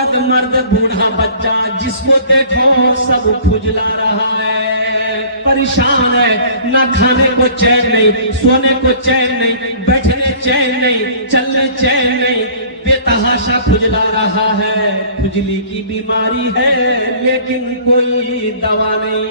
औरत मर्द बूढ़ा बच्चा जिसको देखो सब खुजला रहा है, परेशान है, ना खाने को चैन नहीं, सोने को चैन नहीं, बैठने चैन नहीं, चलने चैन नहीं, बेतहाशा खुजला रहा है। खुजली की बीमारी है लेकिन कोई दवा नहीं।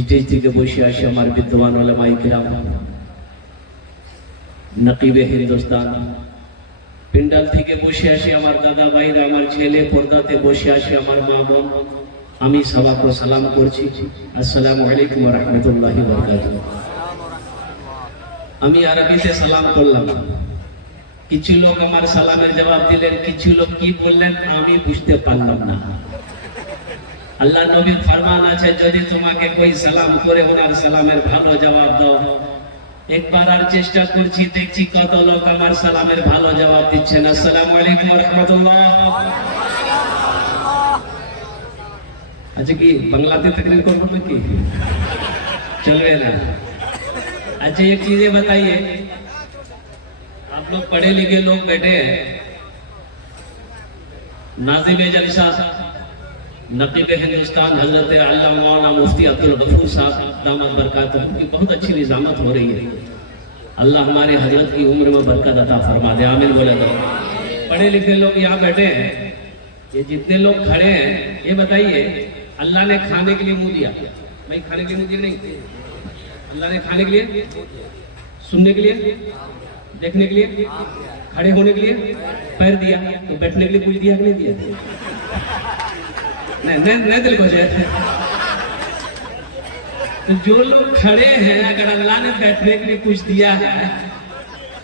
स्टेज থেকে বসে আসে আমার বিদ্যমান উলামায়ে কিরাম, নকিবে হিন্দুস্তান, পিন্ডাল থেকে বসে আসে আমার দাদা ভাইরা, আমার ছেলে, পর্দাতে বসে আসে আমার মা বোন, আমি সবাইকে সালাম করছি, আসসালামু আলাইকুম ওয়া রাহমাতুল্লাহি ওয়া বারাকাতুহু। আমি আরবিতে সালাম করলাম, কিছু লোক আমার সালামের জবাব দিলেন, কিছু লোক কি বললেন আমি বুঝতে পারলাম না। আল্লাহ নবীর ফরমান আছে যদি তোমাকে কই সালাম করে ওনার সালামের ভালো জবাব দাও। একবার আর চেষ্টা করছি, দেখছি কত লোক আমার সালামের ভালো জবাব দিচ্ছেন। আসসালামু আলাইকুম ওয়া রাহমাতুল্লাহ। আচ্ছা কি বাংলাতে तकरीर করব নাকি? चलवे ना। अच्छा एक चीज बताइए, आप लोग पढ़े लिखे लोग बैठे हैं, नाज़िम-ए जलसा नकीब हिंदुस्तान हजरत अल्लामा मौलाना मुफ्ती अब्दुल गफूर साहब दामद बरकातहू की बहुत अच्छी निजामत हो रही है। अल्लाह हमारे हजरत की उम्र में बरकत अता फरमा दे, आमीन बोले दो। पढ़े लिखे लोग यहाँ बैठे हैं, ये जितने लोग खड़े हैं, ये बताइए अल्लाह ने खाने के लिए मुंह दिया, भाई खाने के लिए मुंह दिया नहीं, अल्लाह ने खाने के लिए, सुनने के लिए, देखने के लिए, खड़े होने के लिए पैर दिया, तो बैठने के लिए कुछ दिया कि नहीं दिया? नहीं दिल को जाए। तो जो लोग खड़े हैं, अगर अल्लाह ने बैठने के लिए कुछ दिया है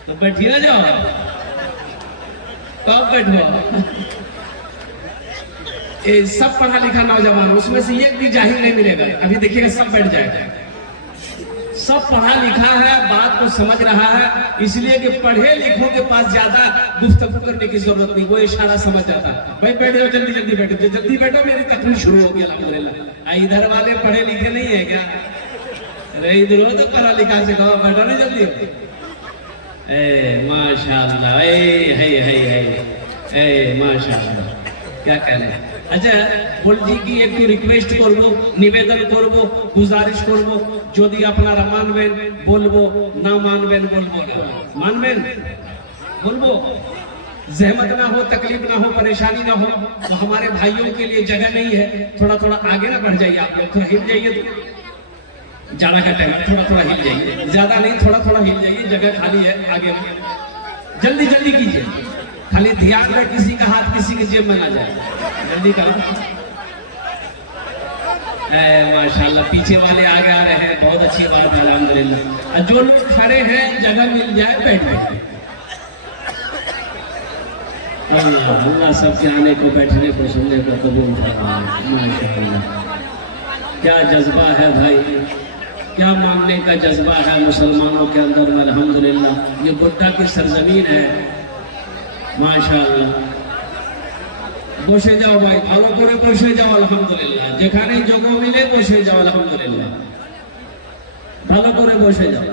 तो बैठिए ना जाओ, कब बैठो। ये सब पढ़ा लिखा नौजवान, उसमें से एक भी जाहिल नहीं मिलेगा, अभी देखिएगा सब बैठ जाएगा। सब पढ़ा लिखा है, बात को समझ रहा है, इसलिए कि पढ़े लिखों के पास ज्यादा गुफ्तगू करने की जरूरत नहीं, वो इशारा समझ जाता। भाई बैठ जाओ, जल्दी जल्दी बैठो, जल्दी बैठो, मेरी तकरीर शुरू हो गई अल्हम्दुलिल्लाह। इधर वाले पढ़े लिखे नहीं है क्या? अरे इधर हो तो पढ़ा लिखा से कहो बैठो नहीं जल्दी। ए माशाअल्लाह, ए माशाअल्लाह, क्या कहने। আচ্ছা বলছি কি একটু রিকোয়েস্ট করব, নিবেদন করব, গুজারিশ করব, যদি আপনারা মানবেন বলবো, না মানবেন বলবো না। मानবেন बोलबो, जहमत ना हो, तकलीफ ना हो, परेशानी ना हो, तो हमारे भाइयों के लिए जगह नहीं है, थोड़ा थोड़ा आगे ना बढ़ जाइए, आप लोग थोड़ा हिल जाइए, तो जाना का टाइम थोड़ा थोड़ा हिल जाइए, ज्यादा नहीं थोड़ा थोड़ा हिल जाइए, जगह खाली है आगे, जल्दी जल्दी कीजिए, खाली ध्यान में किसी का हाथ किसी के जेब में ना जाए, जल्दी करो। माशाल्लाह पीछे वाले आगे आ रहे हैं, बहुत अच्छी बात है अल्हम्दुलिल्लाह। जो लोग खड़े हैं जगह मिल जाए बैठ जाए। अल्लाह सबके आने को, बैठने को, सुनने को कबूल फरमाए। माशाल्लाह क्या जज्बा है भाई, क्या मांगने का जज्बा है मुसलमानों के अंदर में अल्हम्दुलिल्लाह। ये गोड्डा की सरजमीन है माशाल्लाह। বসে যাও ভাই, ভালো করে বসে যাও আলহামদুলিল্লাহ, যেখানে জগহ মিলে বসে যাও আলহামদুলিল্লাহ, ভালো করে বসে যাও।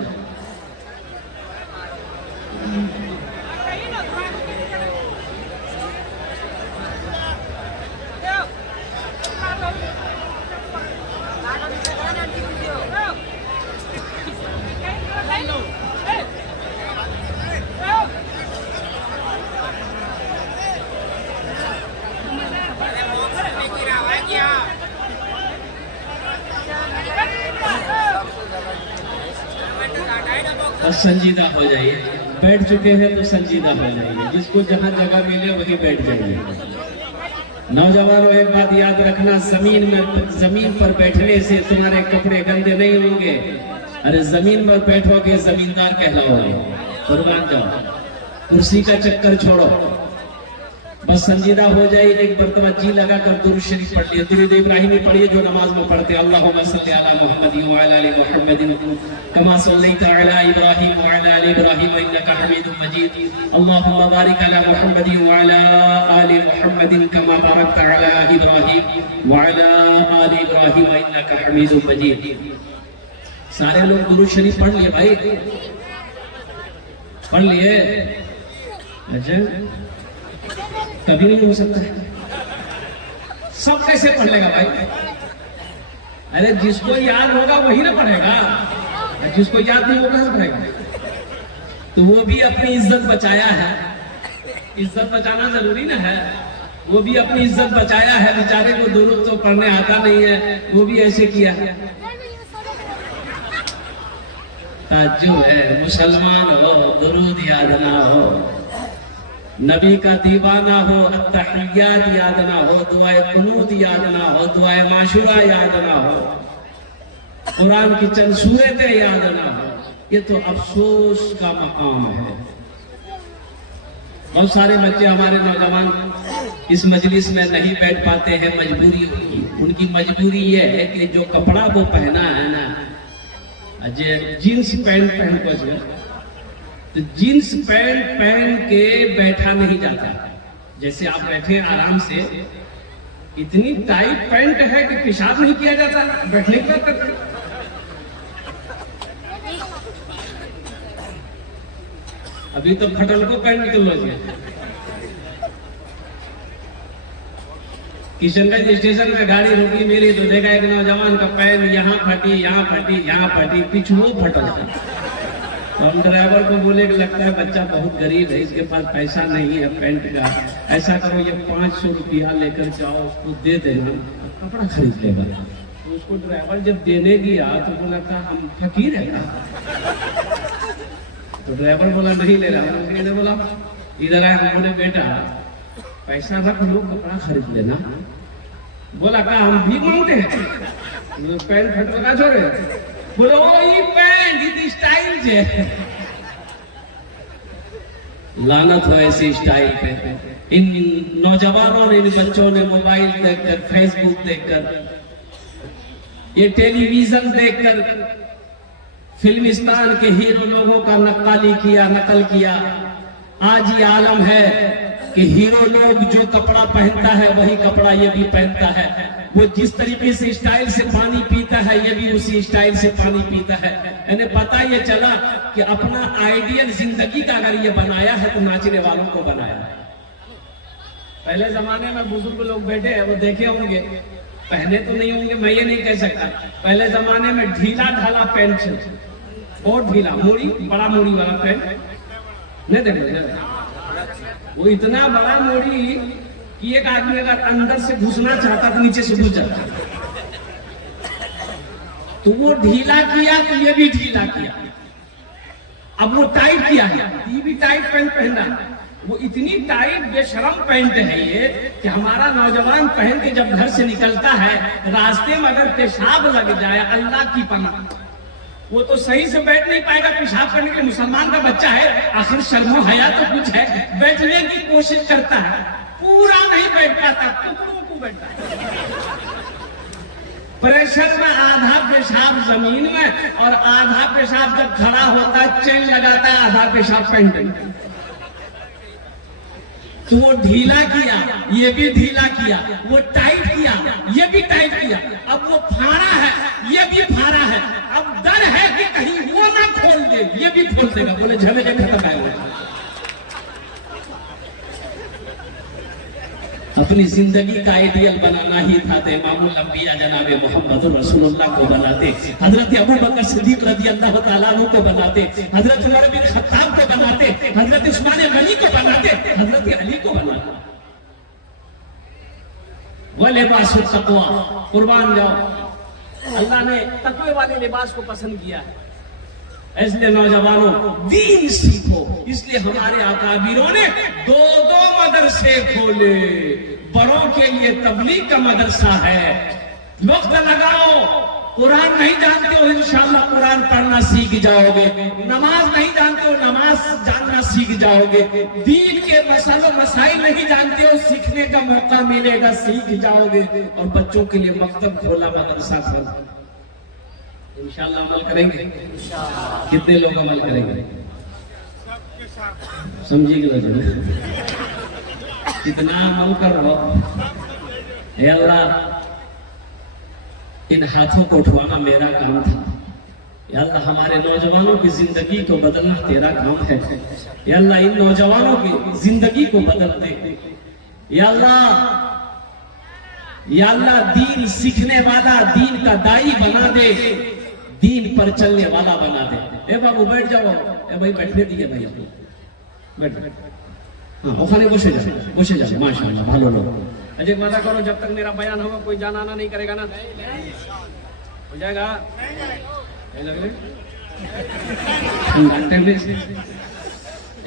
और संजीदा हो जाइए। बैठ चुके हैं तो संजीदा हो जाइए, जिसको जहाँ जगह मिले वहीं बैठ जाइए। नौजवानों, एक बात याद रखना, जमीन पर बैठने से तुम्हारे कपड़े गंदे नहीं होंगे। अरे जमीन पर बैठोगे जमींदार कहलाओगे। कुर्बान जाओ, कुर्सी का चक्कर छोड़ो, बस संजीदा हो जाए। एक मरतबा जी लगा कर दुरूद शरीफ पढ़ लिया, दुरूद इब्राहिमी पढ़िए जो नमाज में पढ़ते। अल्लाहुम्मा सल्ली अला मुहम्मदिन व अला आलि मुहम्मदिन कमा सल्लैता अला इब्राहीम व अला आलि इब्राहीम इन्नका हमीदुम मजीद। अल्लाहुम्मा बारिक अला मुहम्मदिन व अला आलि मुहम्मदिन कमा बारकता अला इब्राहीम व अला आलि इब्राहीम इन्नका हमीदुम मजीद। सारे लोग दुरूद शरीफ पढ़ लिए भाई, पढ़ लिए? अच्छा, कभी नहीं हो सकता है। सब कैसे पढ़ लेगा भाई? अरे जिसको याद होगा वही ना पढ़ेगा, जिसको याद नहीं होगा कहाँ पढ़ेगा? तो वो भी अपनी इज्जत बचाया है, इज्जत बचाना जरूरी ना है। वो भी अपनी इज्जत बचाया है, बेचारे को दुरूद तो पढ़ने आता नहीं है, वो भी ऐसे किया है। ताज्जुब है, मुसलमान हो दुरूद याद ना हो, नबी का दीवाना हो, अत्तहियात याद ना हो, दुआए कुनूत याद ना हो, दुआए माशूरा याद ना हो, कुरान की चंद सूरतें याद ना हो, ये तो अफसोस का मकाम है। बहुत सारे बच्चे हमारे नौजवान इस मजलिस में नहीं बैठ पाते हैं, मजबूरी उनकी मजबूरी ये है कि जो कपड़ा वो पहना है ना, जींस पैंट पहन को, तो जींस पैंट पहन के बैठा नहीं जाता। जैसे आप बैठे आराम से, इतनी टाइट पैंट है कि पेशाब नहीं किया जाता बैठने के बाद करते। अभी तो खटल को पैंट निकल लो। किशनगंज स्टेशन में गाड़ी रुकी मेरी, तो देखा एक नौजवान का पैर यहाँ फटी, यहाँ फटी, यहाँ फटी, पिछुओ फटा। तो हम ड्राइवर को बोले कि लगता है बच्चा बहुत गरीब है, इसके पास पैसा नहीं है पैंट का, ऐसा करो ये 500 रुपया लेकर जाओ, उसको दे देना, कपड़ा खरीद लेगा। तो उसको ड्राइवर जब देने गया तो बोला था हम फकीर है। तो ड्राइवर बोला नहीं ले रहा। मैंने बोला इधर आए, हम बोले बेटा पैसा रख लो, कपड़ा खरीद लेना। बोला का हम भी मांगते हैं, पैंट फटका छोड़े, बोलो ये पैंट इतनी स्टाइल से। लानत हो ऐसी स्टाइल पे। इन नौजवानों ने, इन बच्चों ने मोबाइल देखकर, फेसबुक देखकर, ये टेलीविजन देखकर फिल्मिस्तान के हीरो लोगों का नक्काली किया, नकल किया। आज ये आलम है कि हीरो लोग जो कपड़ा पहनता है वही कपड़ा ये भी पहनता है। वो जिस तरीके से स्टाइल से पानी पीता है ये भी उसी स्टाइल से पानी पीता है। इन्हें पता ये चला कि अपना आइडियल जिंदगी का अगर ये बनाया है तो नाचने वालों को बनाया है। पहले जमाने में बुजुर्ग लोग बैठे हैं, वो देखे होंगे, पहले तो नहीं होंगे, मैं ये नहीं कह सकता। पहले जमाने में ढीला ढाला पैंट, और ढीला मूड़ी, बड़ा मूड़ी वाला पैंट नहीं देखे, वो इतना बड़ा मूड़ी कि एक आदमी अगर अंदर से घुसना चाहता तो नीचे से घुस जाता। तो वो ढीला किया तो ये भी ढीला किया। अब वो टाइट किया है, ये भी टाइट पैंट पहना। वो इतनी टाइट बेशरम पैंट है ये कि हमारा नौजवान पहन के जब घर से निकलता है, रास्ते में अगर पेशाब लग जाए, अल्लाह की पनाह, वो तो सही से बैठ नहीं पाएगा पेशाब करने के। मुसलमान का बच्चा है, आखिर शर्मो हया तो कुछ है, बैठने की कोशिश करता है, पूरा नहीं बैठ पाता, टुकड़ों को बैठता है। प्रेशर में आधा पेशाब जमीन में और आधा पेशाब जब खड़ा होता है चेन लगाता है, आधा पेशाब पैंट में। तो वो ढीला किया, ये भी ढीला किया, वो टाइट किया, ये भी टाइट किया। अब वो फाड़ा है, ये भी फाड़ा है। अब डर है कि कहीं वो ना खोल दे, ये भी खोल देगा। बोले झमेले खत्म है। अपनी जिंदगी का आइडियल बनाना ही था तो इमामुल अंबिया जनाब मोहम्मद रसूलुल्लाह को बनाते, हजरत अबू बकर सिद्दीक रज़ियल्लाहु तआला अन्हु को बनाते, हजरत उमर बिन खत्ताब को बनाते, हजरत उस्मान गनी को बनाते, हजरत अली को बनाते। वह लिबास तक़वा, कुर्बान जाओ, अल्लाह ने तक़वे वाले लिबास को पसंद किया है। इसलिए नौजवानों दीन सीखो। इसलिए हमारे अकाबिरों ने 2-2 मदरसे खोले। बड़ों के लिए तबलीग का मदरसा है, वक्त लगाओ। कुरान नहीं जानते हो, इंशाअल्लाह कुरान पढ़ना सीख जाओगे। नमाज नहीं जानते हो, नमाज जानना सीख जाओगे। दीन के मसलों मसाइल नहीं जानते हो, सीखने का मौका मिलेगा, सीख जाओगे। और बच्चों के लिए मकतब खोला, मदरसा खोला। इंशाअल्लाह अमल करेंगे। कितने लोग अमल करेंगे? समझिए कितना अमल कर रहा हो। या अल्लाह, इन हाथों को उठवाना मेरा काम था। या अल्लाह, हमारे नौजवानों की जिंदगी को बदलना तेरा काम है। या अल्लाह, इन नौजवानों की जिंदगी को बदल दे। या अल्लाह, या अल्लाह, दीन सीखने वाला, दीन का दाई बना दे, दीन पर चलने वाला बना दे। ए बाबू बैठ जाओ। ए भाई बैठने दिए भाई, बैठ। हाँ, ওখানে বসে যাবে। माशाअल्लाह, ভালো लोग। अजय वादा करो, जब तक मेरा बयान होगा कोई जाना आना नहीं करेगा ना? हो जाएगा? नहीं लग रहे?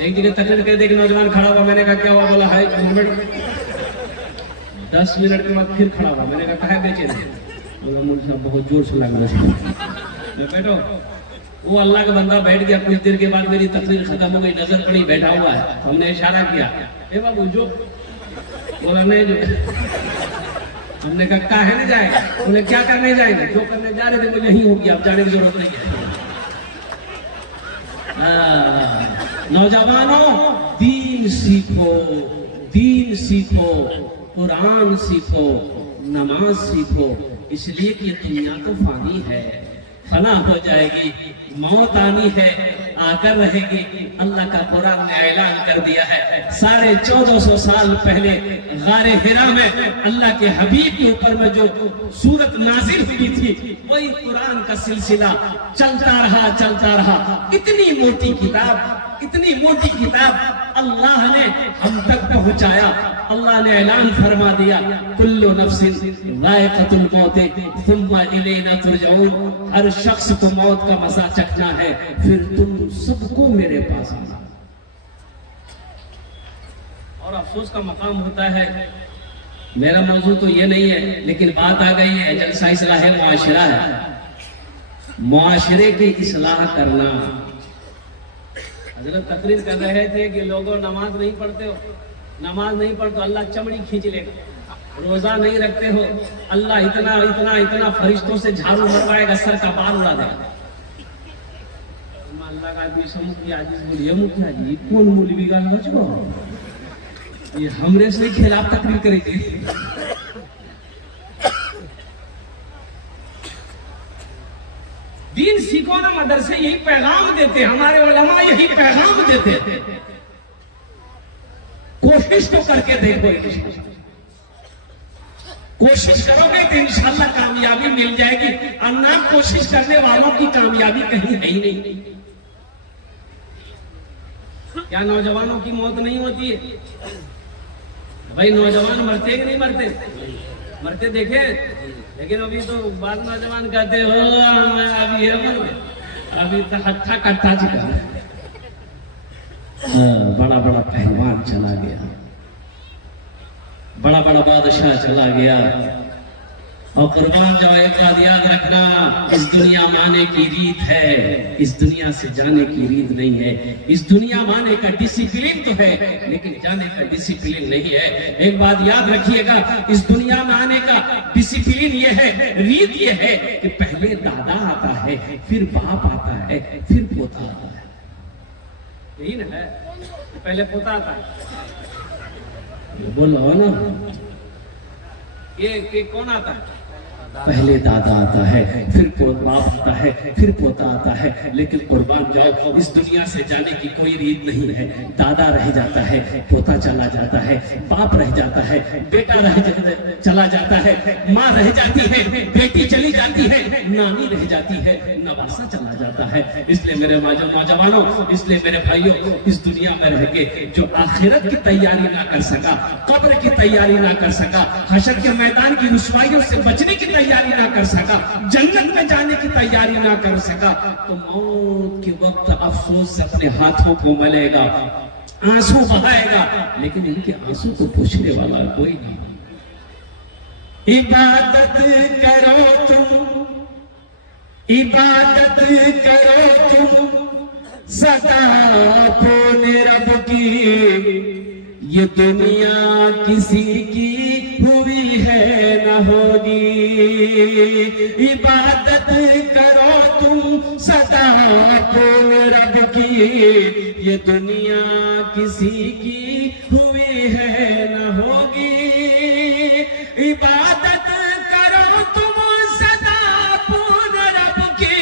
एक जगह तकरीर कर देख, नौजवान खड़ा हुआ। मैंने कहा क्या हुआ? बोला है 10 मिनट के बाद फिर खड़ा हुआ। मैंने कहा है बेचे? बोला मुझे साहब बहुत जोर से लग रहा। बैठो। वो अल्लाह का बंदा बैठ गया। कुछ देर के बाद मेरी तकरीर खत्म हो गई, नजर पड़ी बैठा हुआ है। हमने इशारा किया, ए बाबू जो। बोला नहीं जो। हमने कहा काहे नहीं जाएगा? बोले क्या करने जाएंगे? जो करने जा रहे थे बोले यही होगी, अब जाने की जरूरत नहीं है। नौजवानों, दीन सीखो, दीन सीखो, कुरान सीखो, नमाज सीखो। इसलिए कि दुनिया तो फानी है, फना हो जाएगी, मौत आनी है, आकर रहेगी। अल्लाह का कुरान ने ऐलान कर दिया है। 1450 साल पहले गारे हिरा में अल्लाह के हबीब के ऊपर में जो सूरत नाजिल हुई थी, वही कुरान का सिलसिला चलता रहा। इतनी मोटी किताब अल्लाह ने हम तक पहुंचाया। अल्लाह ने ऐलान फरमा दिया, कुल्लु नफ्सिन ज़ाइक़तुल मौत सुम्मा इलैना तुरजऊन। हर शख्स को मौत का मजा चखना है, फिर तुम सबको मेरे पास आना। और अफसोस का मकाम होता है, मेरा मौजू तो ये नहीं है, लेकिन बात आ गई है, जलसा इस्लाह मुआशरा है। मुआशरे की इस्लाह करना। हजरत तकरीर कर रहे थे कि लोगों नमाज नहीं पढ़ते हो, नमाज नहीं पढ़ते तो अल्लाह चमड़ी खींच लेगा। रोजा नहीं रखते हो, अल्लाह इतना फरिश्तों से झाड़ू मरवाएगा, सर का बाल उड़ा देगा। अल्लाह का मुखिया जी कौन मौलवी गाल बचो, ये हमरे से खिलाफ तकरीर करेगी। दीन सीखो ना, मदरसे यही पैगाम देते, हमारे उलमा यही पैगाम देते। कोशिश तो करके देखो, कोशिश करोगे तो इंशाअल्लाह कामयाबी मिल जाएगी। और ना कोशिश करने वालों की कामयाबी कहीं है ही नहीं। क्या नौजवानों की मौत नहीं होती है? भाई नौजवान मरते कि नहीं मरते? मरते देखे। लेकिन अभी तो बाद नौजवान कहते हो अभी अभी तो हट्ठा कट्ठा चुका। बड़ा पहलवान चला गया, बड़ा बादशाह चला गया। और कुर्बान जाओ, एक बात याद रखना, इस दुनिया माने की रीत है, इस दुनिया से जाने की रीत नहीं है। इस दुनिया माने का डिसिप्लिन तो है, लेकिन जाने का डिसिप्लिन नहीं है। एक बात याद रखिएगा, इस दुनिया में आने का डिसिप्लिन ये है, रीत ये है कि पहले दादा आता है, फिर बाप आता है, फिर पोता आता है। यही ना है, पहले पोता आता है। बोलो ना, ये कौन आता है? पहले दादा आता है, फिर बाप आता है, फिर पोता आता है। लेकिन कुर्बान जाओ, इस दुनिया से जाने की कोई रीत नहीं है। दादा रह जाता है, पोता चला जाता है, बाप रह जाता है, बेटा चला जाता है, माँ रह जाती है, बेटी चली जाती है, नानी रह जाती है, नवासा चला जाता है। इसलिए मेरे नौजवानों, इसलिए मेरे भाइयों, इस दुनिया में रह के जो आखिरत की तैयारी ना कर सका, कब्र की तैयारी ना कर सका, हशर के मैदान की रुसवाइयों से बचने की तैयारी ना कर सका, जन्नत में जाने की तैयारी ना कर सका, तो मौत के वक्त अफसोस से अपने हाथों को मलेगा, आंसू बहाएगा, लेकिन इनके आंसू को पूछने वाला कोई नहीं। इबादत करो तुम, इबादत करो तुम सदा अपने रब की, ये दुनिया किसी की हुई है न होगी। इबादत करो तुम सदा अपने रब की, ये दुनिया किसी की हुई है न होगी। इबादत करो तुम सदा अपने रब की,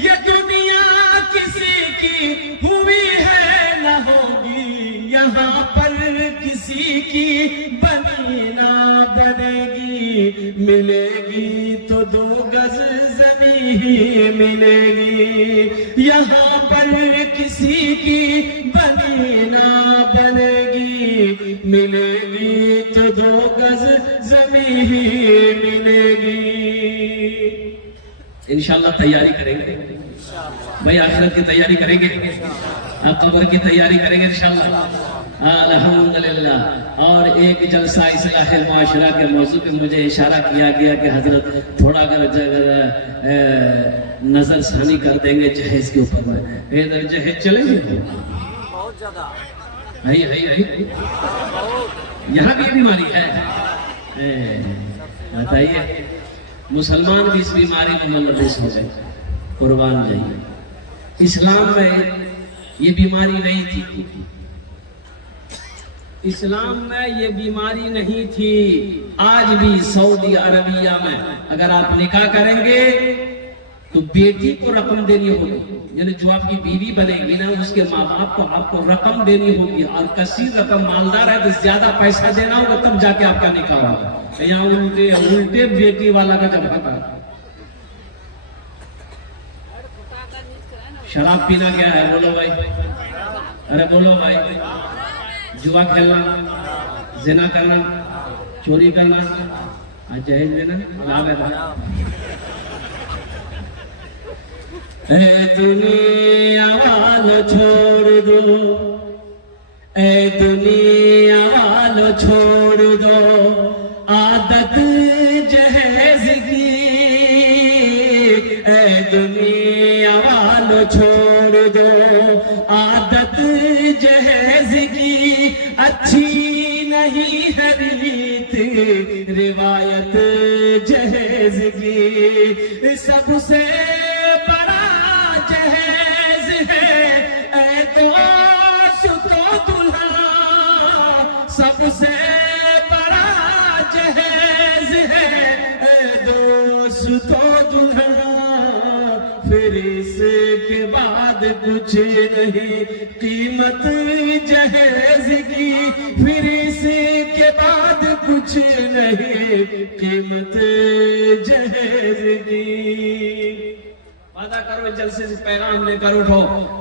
ये दुनिया किसी की हुई है न होगी। यहाँ पर किसी की बनी ना बनेगी, मिलेगी तो 2 गज ज़मीं ही मिलेगी। यहाँ पर किसी की बनी ना बनेगी, मिलेगी तो 2 गज ज़मीं ही मिलेगी। इंशाअल्लाह तैयारी करेंगे भाई, आखिरत की तैयारी करेंगे, कब्र की तैयारी करेंगे इंशाअल्लाह, अल्हम्दुलिल्लाह। और एक जलसा इस्लाह माशरा के मौजू पे मुझे इशारा किया गया कि हजरत थोड़ा अगर नजर सानी कर देंगे जहेज के ऊपर में, इधर जहेज चलेंगे बहुत ज्यादा, यहाँ भी बीमारी है, बताइए। मुसलमान भी इस बीमारी में मुलविस हो गए, कुर्बान जाइए। इस्लाम में ये बीमारी नहीं थी, इस्लाम में ये बीमारी नहीं थी। आज भी सऊदी अरबिया में अगर आप निकाह करेंगे तो बेटी को रकम देनी होगी, यानी जो आपकी बीवी बनेगी ना, उसके माँ बाप को आपको रकम देनी होगी, और कसी रकम मालदार है तो ज्यादा पैसा देना होगा, तब जाके आपका निकाह होगा। यहाँ उल्टे उल्टे बेटी वाला का जब पता। शराब पीना क्या है बोलो भाई, अरे बोलो भाई, जुआ खेलना, जिना करना, चोरी करना, जहेज लेना, ऐ दुनिया वालों छोड़ दो, ऐ दुनिया वालों छोड़ दो आदत जहेज की, ऐ दुनिया वालों छोड़ दो आदत जहेज की। अच्छी नहीं है रीत रिवायत जहेज की, सबसे बड़ा जहेज है ऐ दोस्तों दुल्हा, सबसे बड़ा जहेज है ऐ दोस्तों दुल्हा। फिर इसके बाद कुछ नहीं कीमत जहेज की, फिर इसके बाद कुछ नहीं कीमत जहेज की। वादा करो जलसे से पैगाम लेकर उठो,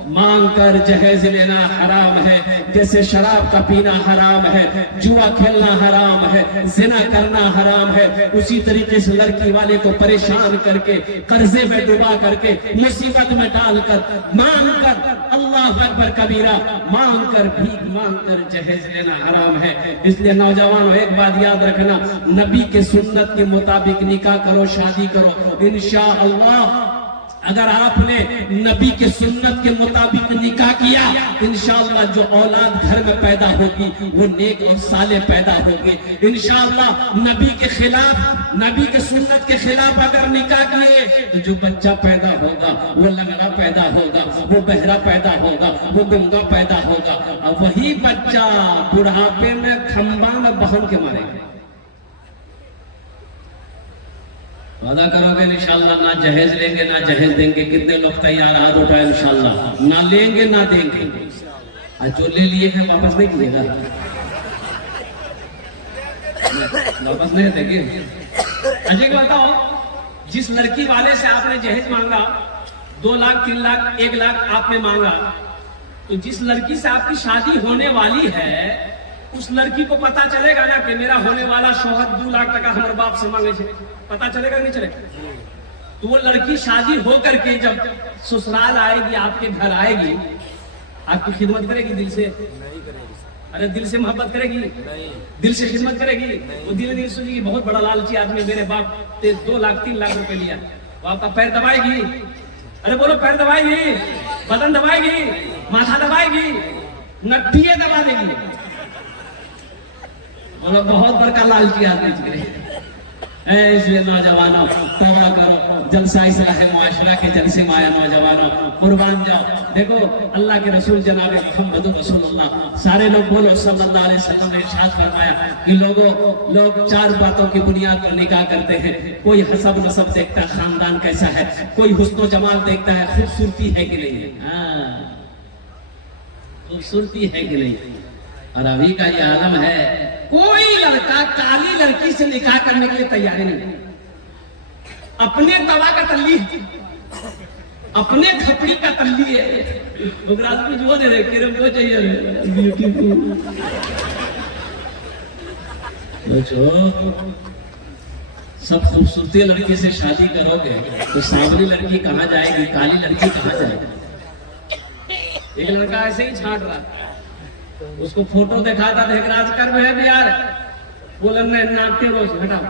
मांग कर जहेज लेना हराम है, जैसे शराब का पीना हराम है, जुआ खेलना हराम है, जिना करना हराम है, उसी तरीके से लड़की वाले को परेशान करके, कर्जे में डुबा करके, मुसीबत में डालकर, मांग कर, अल्लाह अकबर कबीरा, मांग कर, भीख मांग कर जहेज लेना हराम है। इसलिए नौजवानों एक बात याद रखना, नबी के सुन्नत के मुताबिक निकाह करो, शादी करो। इंशाअल्लाह अगर आपने नबी के सुन्नत के मुताबिक निकाह किया, इंशाअल्लाह जो औलाद घर में पैदा होगी वो नेक और साले पैदा होंगे। इंशाअल्लाह नबी के खिलाफ, नबी के सुन्नत के खिलाफ अगर निकाह किए तो जो बच्चा पैदा होगा वो लंगड़ा पैदा होगा, वो बहरा पैदा होगा, वो गूंगा पैदा होगा, और वही बच्चा बुढ़ापे में खंबा में बहन के मारेगा। वादा करोगे इंशाअल्लाह, ना जहेज लेंगे ना जहेज देंगे। कितने लोग तैयार हाथ उठाए इंशाअल्लाह, ना लेंगे ना देंगे। आज जो ले लिए हैं वापस नहीं किएगा, वापस नहीं देंगे। अजय को बताओ, जिस लड़की वाले से आपने जहेज मांगा, 2 लाख 3 लाख 1 लाख आपने मांगा, तो जिस लड़की से आपकी शादी होने वाली है उस लड़की को पता चलेगा ना कि मेरा होने वाला शौहर 2 लाख टका हमारे बाप से मांगे छे, पता चलेगा नहीं चलेगा? तो वो लड़की शादी हो करके जब ससुराल आएगी, आपके घर आएगी, आपकी खिदमत करेगी दिल से? अरे दिल से मोहब्बत करेगी? दिल से खिदमत करेगी? वो दिल नहीं सोचेगी बहुत बड़ा लालची आदमी, मेरे बाप 2 लाख 3 लाख रुपए लिया, वो आपका पैर दबाएगी? अरे बोलो, पैर दबाएगी, बदन दबाएगी, माथा दबाएगी, नट्ठिए दबा देगी? बोलो बहुत बड़का लालची आदमी। ऐसे नौजवानों तौबा करो, जलसा इस्लाह मुआशरा के जलसे में आया नौजवानों, कुर्बान जाओ। देखो अल्लाह के रसूल जनाब मुहम्मद रसूलुल्लाह, सारे लोग बोलो सल्लल्लाहु अलैहि वसल्लम ने इरशाद फरमाया कि लोग 4 बातों की बुनियाद पर निकाह करते हैं। कोई हसब नसब देखता है, खानदान कैसा है, कोई हुस्न जमाल देखता है, खूबसूरती है कि नहीं, खूबसूरती है कि नहीं। और अभी का ये आलम है, कोई लड़का काली लड़की से निकाह करने के लिए तैयार नहीं। अपने तवा का तल्ली, अपने खपड़ी का तल्ली है, आदमी जो दे रहे किरम को चाहिए सब खूबसूरती लड़की से शादी करोगे तो सांवली लड़की कहाँ जाएगी, काली लड़की कहाँ जाएगी? एक लड़का ऐसे ही छाट रहा, उसको फोटो दिखाता था, एक राज कर्म है भी यार, बोले मैं नाक के रोज हटाओ,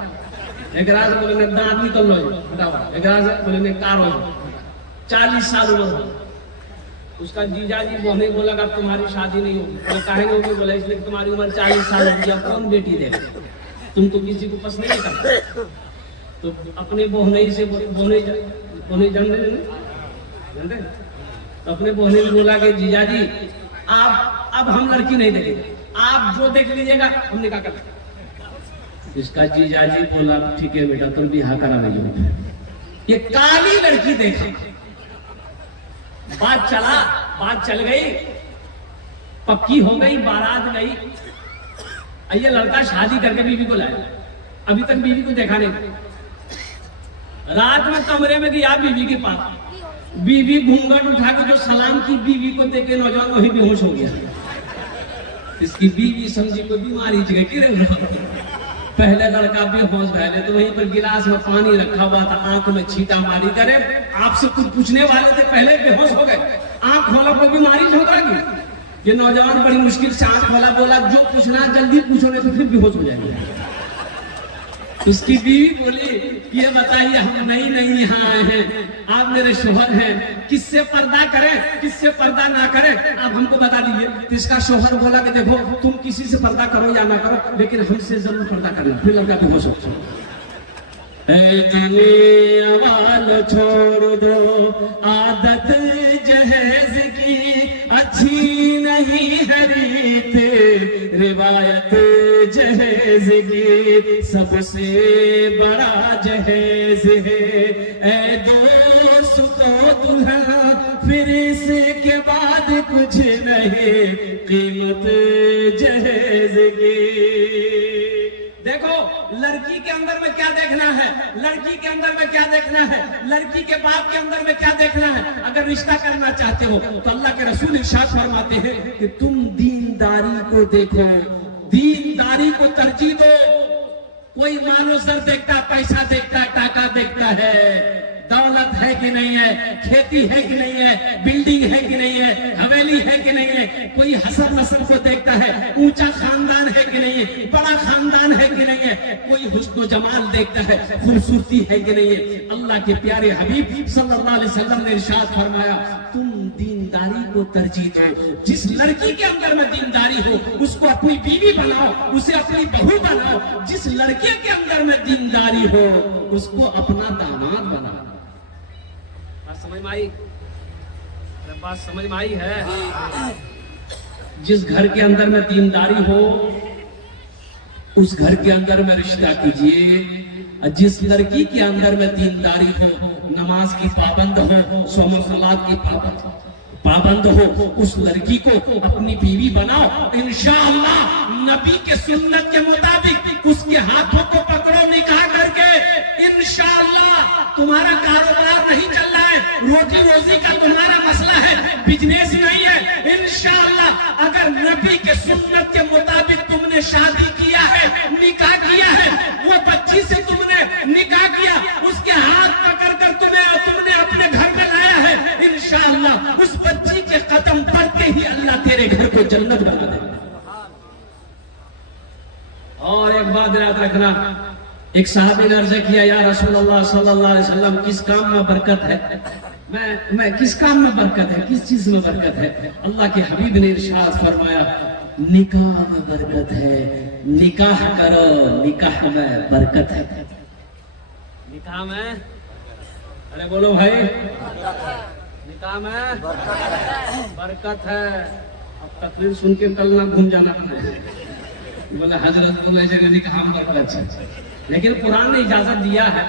एक राज बोले मैं दांत निकल लो हटाओ, एक राज बोले मैं कार हो 40 साल उम्र। उसका जीजाजी बोले बोला अब तुम्हारी शादी नहीं होगी, तो काहे नहीं होगी? बोला इसलिए तुम्हारी उम्र 40 साल हो गया, कौन बेटी दे, तुम तो किसी को पसंद नहीं करते। तो अपने बोहने से बोहने जानते, अपने बोहने में बोला कि जीजाजी आप अब हम लड़की नहीं देखेंगे, आप जो देख लीजिएगा हम निकाह कर। इसका जीजाजी बोला ठीक है बेटा तुम बिहार करा लीजिए। ये काली लड़की देखी, बात चल गई, पक्की हो गई, बारात गई, ये लड़का शादी करके बीवी को लाया, अभी तक बीवी को देखा नहीं। रात में कमरे में गया बीवी के पास, बीवी घूंघट उठा के जो सलाम की बीवी को देख के नौजवान वही बेहोश हो गया। इसकी बीवी समझी कोई बीमारी पहले लड़का बेहोश पहले तो वहीं पर गिलास में पानी रखा हुआ था, आंख में छींटा मारी करे, आपसे कुछ पूछने वाले थे पहले बेहोश हो गए, आंख खोला कोई बीमारी होगा कि ये नौजवान बड़ी मुश्किल से आंख खोला, बोला जो पूछना जल्दी पूछो नहीं तो फिर बेहोश हो जाएंगे। उसकी बीवी बोली ये बताइए हम नहीं यहाँ आए हैं, आप मेरे शोहर हैं, किससे पर्दा करें किससे पर्दा ना करें आप हमको बता दीजिए। तो इसका शोहर बोला कि देखो तुम किसी से पर्दा करो या ना करो लेकिन हमसे जरूर पर्दा करना। फिर लड़का भी हो सकता छोड़ दो आदत जहेज की, अच्छी नहीं है रीत रिवायत जहेज की, सबसे बड़ा जहेज है ऐ दोस्त तो दुल्हन, फिर इसके बाद कुछ नहीं कीमत जहेज की। देखो लड़की के अंदर में क्या देखना है, लड़की के अंदर में क्या देखना है, लड़की के बाप के अंदर में क्या देखना है। अगर रिश्ता करना चाहते हो तो अल्लाह के रसूल इरशाद फरमाते हैं कि तुम दीनदारी को देखो, दीनदारी को तरजीह दो। कोई मानो सर देखता, पैसा देखता, टाका देखता है, दौलत है कि नहीं है, खेती है कि नहीं है, बिल्डिंग है कि नहीं है, हवेली है कि नहीं है, कोई हसब नस्ल को देखता है, ऊंचा खानदान है कि नहीं है, बड़ा खानदान है कि नहीं है, कोई हुस्न जमाल देखता है, खूबसूरती है कि नहीं है। अल्लाह के प्यारे हबीब सल्लल्लाहु अलैहि वसल्लम ने इरशाद फरमाया तुम दीनदारी को तरजीह दो। जिस लड़की के अंदर में दीनदारी हो उसको अपनी बीवी बनाओ, उसे अपनी बहू बनाओ। जिस लड़के के अंदर में दीनदारी हो उसको अपना दामाद बनाओ। समझ में आई? बात समझ में आई है? जिस घर के अंदर में दीनदारी हो उस घर के अंदर में रिश्ता कीजिए। जिस लड़की के अंदर में दीनदारी हो, नमाज की पाबंद हो, सोम सलात की पाबंद हो, उस लड़की को अपनी बीवी बनाओ। इंशाअल्लाह नबी के सुन्नत के मुताबिक उसके हाथों को पकड़ो निकाह करके, इंशाअल्लाह तुम्हारा कारोबार नहीं चल रहा है, रोजी रोजी का तुम्हारा मसला है, बिजनेस नहीं है, इंशाअल्लाह अगर नबी के सुन्नत के मुताबिक तुम तुमने शादी किया है, निकाह किया है, वो बच्ची से तुमने निकाह किया, उसके हाथ पकड़कर तुमने अपने घर में लाया है, इंशाअल्लाह उस बच्ची के कदम पड़ते ही अल्लाह तेरे घर को जन्नत बना देगा। और एक बात याद रखना, एक साहबी ने अर्ज किया, या रसूलल्लाह सल्लल्लाहु अलैहि वसल्लम, किस काम में बरकत है? मैं किस काम में बरकत है, किस चीज में बरकत है? अल्लाह के हबीब ने इरशाद फरमाया, निकाह में बरकत है, निकाह करो, निकाह में बरकत है। निकाह में, अरे बोलो भाई, निकाह में बरकत है। अब तकरीर सुन के कल ना घूम जाना है, बोला हजरत बोले निकाह में बरकत है, लेकिन कुरान ने इजाजत दिया है,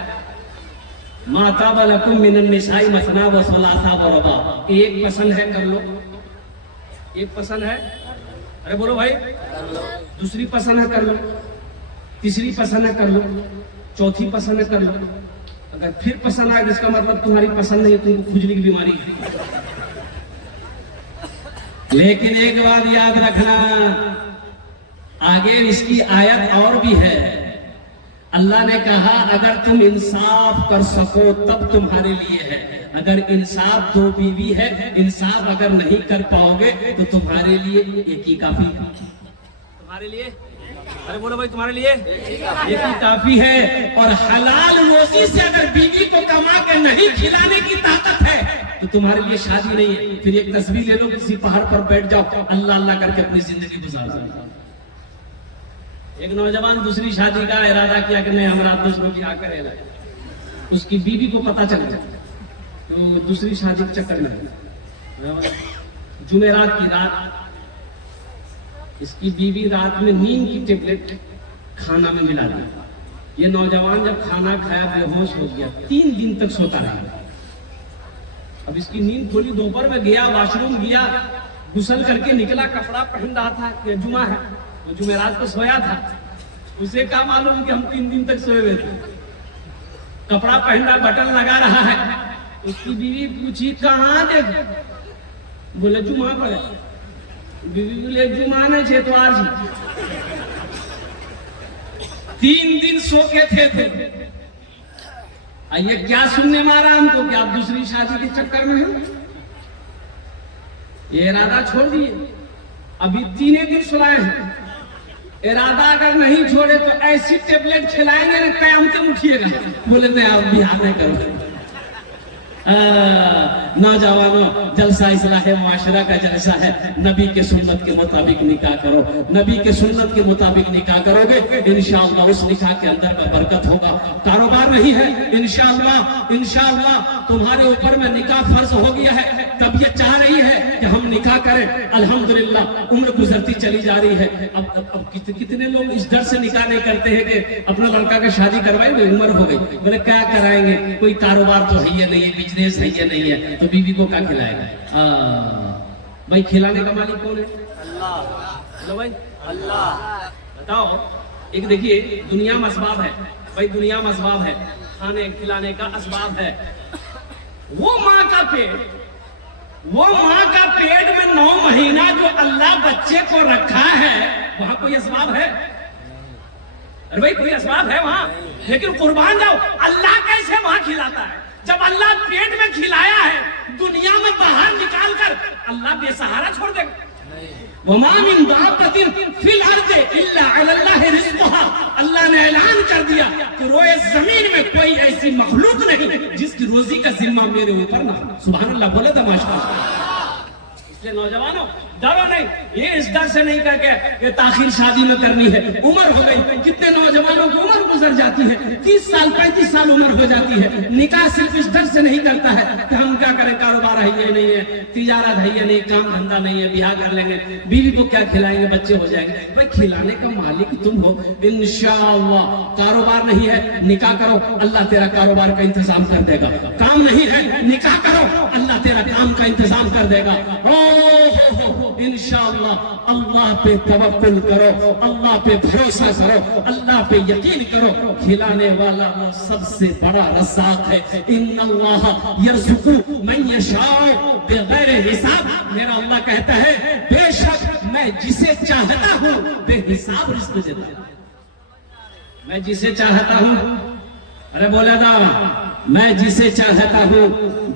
माता बलकुम मिनन निसाई मसना व सलासा व रबा, एक पसंद है कर लो, एक पसंद है, अरे बोलो भाई, दूसरी पसंद है कर लो, तीसरी पसंद है कर लो, चौथी पसंद है कर लो। अगर फिर पसंद आए इसका मतलब तुम्हारी पसंद नहीं है, तुमको खुजली की बीमारी है। लेकिन एक बात याद रखना, आगे इसकी आयत और भी है। अल्लाह ने कहा अगर तुम इंसाफ कर सको तब तुम्हारे लिए है, अगर इंसाफ दो बीवी है, इंसाफ अगर नहीं कर पाओगे तो तुम्हारे लिए एक ही काफी है। तुम्हारे लिए, अरे बोलो भाई, तुम्हारे लिए एक ही काफी है। और हलाल रोजी से अगर बीवी को कमा के नहीं खिलाने की ताकत है तो तुम्हारे लिए शादी नहीं है। फिर एक तस्वीर ले लो, किसी पहाड़ पर बैठ जाओ, अल्लाह अल्लाह करके अपनी जिंदगी गुजार दो। एक नौजवान दूसरी शादी का इरादा किया कि नहीं हमारा दूसरों की आकर है, उसकी बीवी को पता चल गया तो दूसरी शादी के चक्कर में जुमेरात की रात इसकी बीवी रात में नींद की टेबलेट खाना में मिला दी। ये नौजवान जब खाना खाया बेहोश हो गया, 3 दिन तक सोता रहा। अब इसकी नींद खुली, दोपहर में गया, वॉशरूम गया, गुसल करके निकला, कपड़ा पहन रहा था, जुमा है, वो जुमेरात को सोया था, उसे क्या मालूम कि हम 3 दिन तक सोए हुए थे। कपड़ा पहन रहा, बटन लगा रहा है, उसकी बीवी पूछी कहाँ देख, बोले जुमा पर है। बीवी बोले जुमा नहीं छे तो आज 3 दिन सो के थे। ये क्या सुनने मारा हमको कि आप दूसरी शादी के चक्कर में हैं? ये इरादा छोड़ दिए, अभी 3 दिन सुलाए हैं। इरादा अगर नहीं छोड़े तो ऐसी टेबलेट खिलाएंगे ना कयामत में उठिएगा। बोले नहीं आप बिहार नहीं करो। नौजवानों, जलसा इस्लाह मुआशरा का जलसा है, नबी के सुन्नत के मुताबिक निकाह करो। नबी के सुन्नत के मुताबिक निकाह करोगे इंशाअल्लाह उस निकाह के अंदर में बरकत होगा। कारोबार नहीं है, इंशाअल्लाह तुम्हारे ऊपर में निकाह फर्ज हो गया है, तबीयत चाह रही है कि हम निकाह करें। अल्हम्दुलिल्लाह उम्र गुजरती चली जा रही है। अब कितने लोग इस डर से निकाह नहीं करते हैं कि अपना लड़का की शादी करवाएंगे, उम्र हो गई, बोले क्या कराएंगे, कोई कारोबार तो है नहीं है, बिजनेस है ये नहीं है, तो बीवी को क्या खिलाएगा? भाई खिलाने का मालिक कौन है? अल्लाह। हेलो भाई, अल्लाह। बताओ, एक देखिए दुनिया में असबाब है भाई, दुनिया में असबाब है, खाने खिलाने का असबाब है। वो माँ का पेट में 9 महीना जो अल्लाह बच्चे को रखा है, वहां कोई असबाब है? अरे भाई कोई असबाब है वहां? लेकिन कुर्बान जाओ, अल्लाह कैसे वहां खिलाता है? जब अल्लाह पेट में खिलाया है, दुनिया में बाहर निकाल कर अल्लाह बेसहारा छोड़ देगा? वमा मिन दाब्बतिन फिल अर्दि इल्ला अलल्लाहि रिज़्क़ुहा। अल्लाह ने ऐलान कर दिया कि रोए जमीन में कोई ऐसी मखलूक नहीं जिसकी रोजी का जिम्मा मेरे ऊपर ना हो। सुभान अल्लाह बोले तो माशाअल्लाह। इसलिए नौजवानों डरो नहीं, ये इस डर से नहीं करके ये ताखिर शादी में करनी है, उम्र हो गई। कितने नौजवानों की उम्र गुजर जाती है, 30 साल 35 साल उम्र हो जाती है। निकाह सिर्फ इस डर से नहीं करता है कि हम क्या करें, कारोबार है ये नहीं है, तिजारत है ये नहीं, काम धंधा नहीं है, ब्याह कर लेंगे, बीवी को क्या खिलाएंगे, बच्चे हो जाएंगे। भाई खिलाने का मालिक तुम हो, इंशाअल्लाह। कारोबार नहीं है, निकाह करो, अल्लाह तेरा कारोबार का इंतजाम कर देगा। काम नहीं है, निकाह करो, अल्लाह तेरा काम का इंतजाम कर देगा। इंशाअल्लाह अल्लाह पे तवक्कुल करो, अल्लाह पे भरोसा करो, अल्लाह पे यकीन करो। खिलाने वाला वो सबसे बड़ा रज़्ज़ाक़ है। इन्नल्लाह यर्ज़ुक़ु मन यशाअ बिग़ैर हिसाब। मेरा अल्लाह कहता है बेशक मैं जिसे चाहता हूं बेहिसाब रिस्क देता हूं। मैं जिसे चाहता हूं, अरे बोला था, मैं जिसे चाहता हूं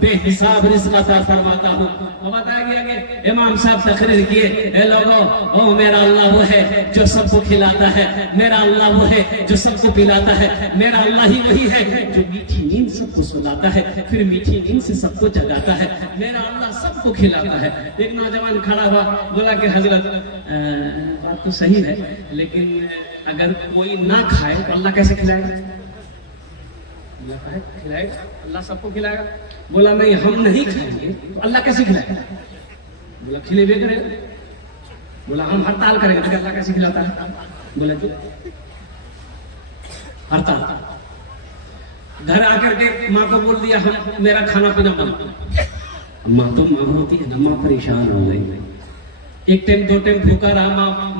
बेहिसाब रिज़्क़ अता फरमाता हूं। वो बताया गया कि इमाम साहब तकरीर किए, ए लोगों, ओ मेरा अल्लाह वो है जो सबको खिलाता है, मेरा अल्लाह वो है जो सबको पिलाता है, मेरा अल्लाह ही वही है जो मीठी नींद सबको सुलाता है, फिर मीठी नींद से सबको जगाता है, मेरा अल्लाह सबको खिलाता है। एक नौजवान खड़ा हुआ, बोला कि हजरत बात तो सही है, लेकिन अगर कोई ना खाए तो अल्लाह कैसे खिलाएगा? खिलाएगा, अल्लाह सबको खिलाएगा। बोला नहीं, हम नहीं खाएंगे तो अल्लाह कैसे खिलाएगा? बोला खिलेबे करेगा। बोला हम हड़ताल करेंगे तो अल्लाह कैसे खिलाता है? बोला जो हड़ताल। घर आकर के माँ को बोल दिया हम मेरा खाना पीना बंद। माँ तो माँ होती है ना, माँ परेशान हो गई। एक टाइम दो टाइम भूखा रहा,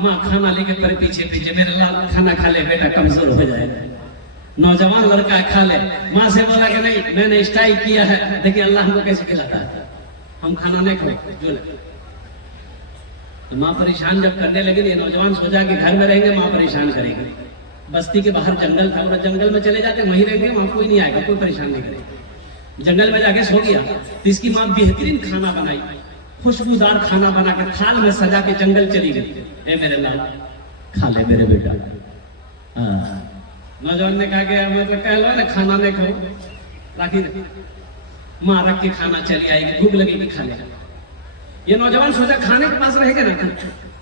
माँ खाना लेके पर पीछे पीछे, मेरा लाल खाना खा ले बेटा, कमजोर हो जाएगा। नौजवान लड़का है, खा ले। माँ से बोला कि नहीं, मैंने स्टाइल किया है, देखिए अल्लाह हमको कैसे खिलाता है, हम खाना नहीं खाए जो लगे। तो माँ परेशान जब करने लगी, ये नौजवान सोचा कि घर में रहेंगे माँ परेशान करेंगे। बस्ती के बाहर जंगल था, और जंगल में चले जाते वहीं रहेंगे, वहां कोई नहीं आएगा, कोई परेशान नहीं करेगा। जंगल में जाके सो गया। तो इसकी माँ बेहतरीन खाना बनाई, खुशबूदार खाना बना के थाल में सजा के जंगल चली गई। ए मेरे लाल खा ले मेरे बेटा। नौजवान ने कहा कि मैं तो कह लो ना खाना नहीं खाओ, राखी माँ रख के खाना चली आएगी, भूख लगेगी खा ले। ये नौजवान सोचा खाने के पास रहेगा ना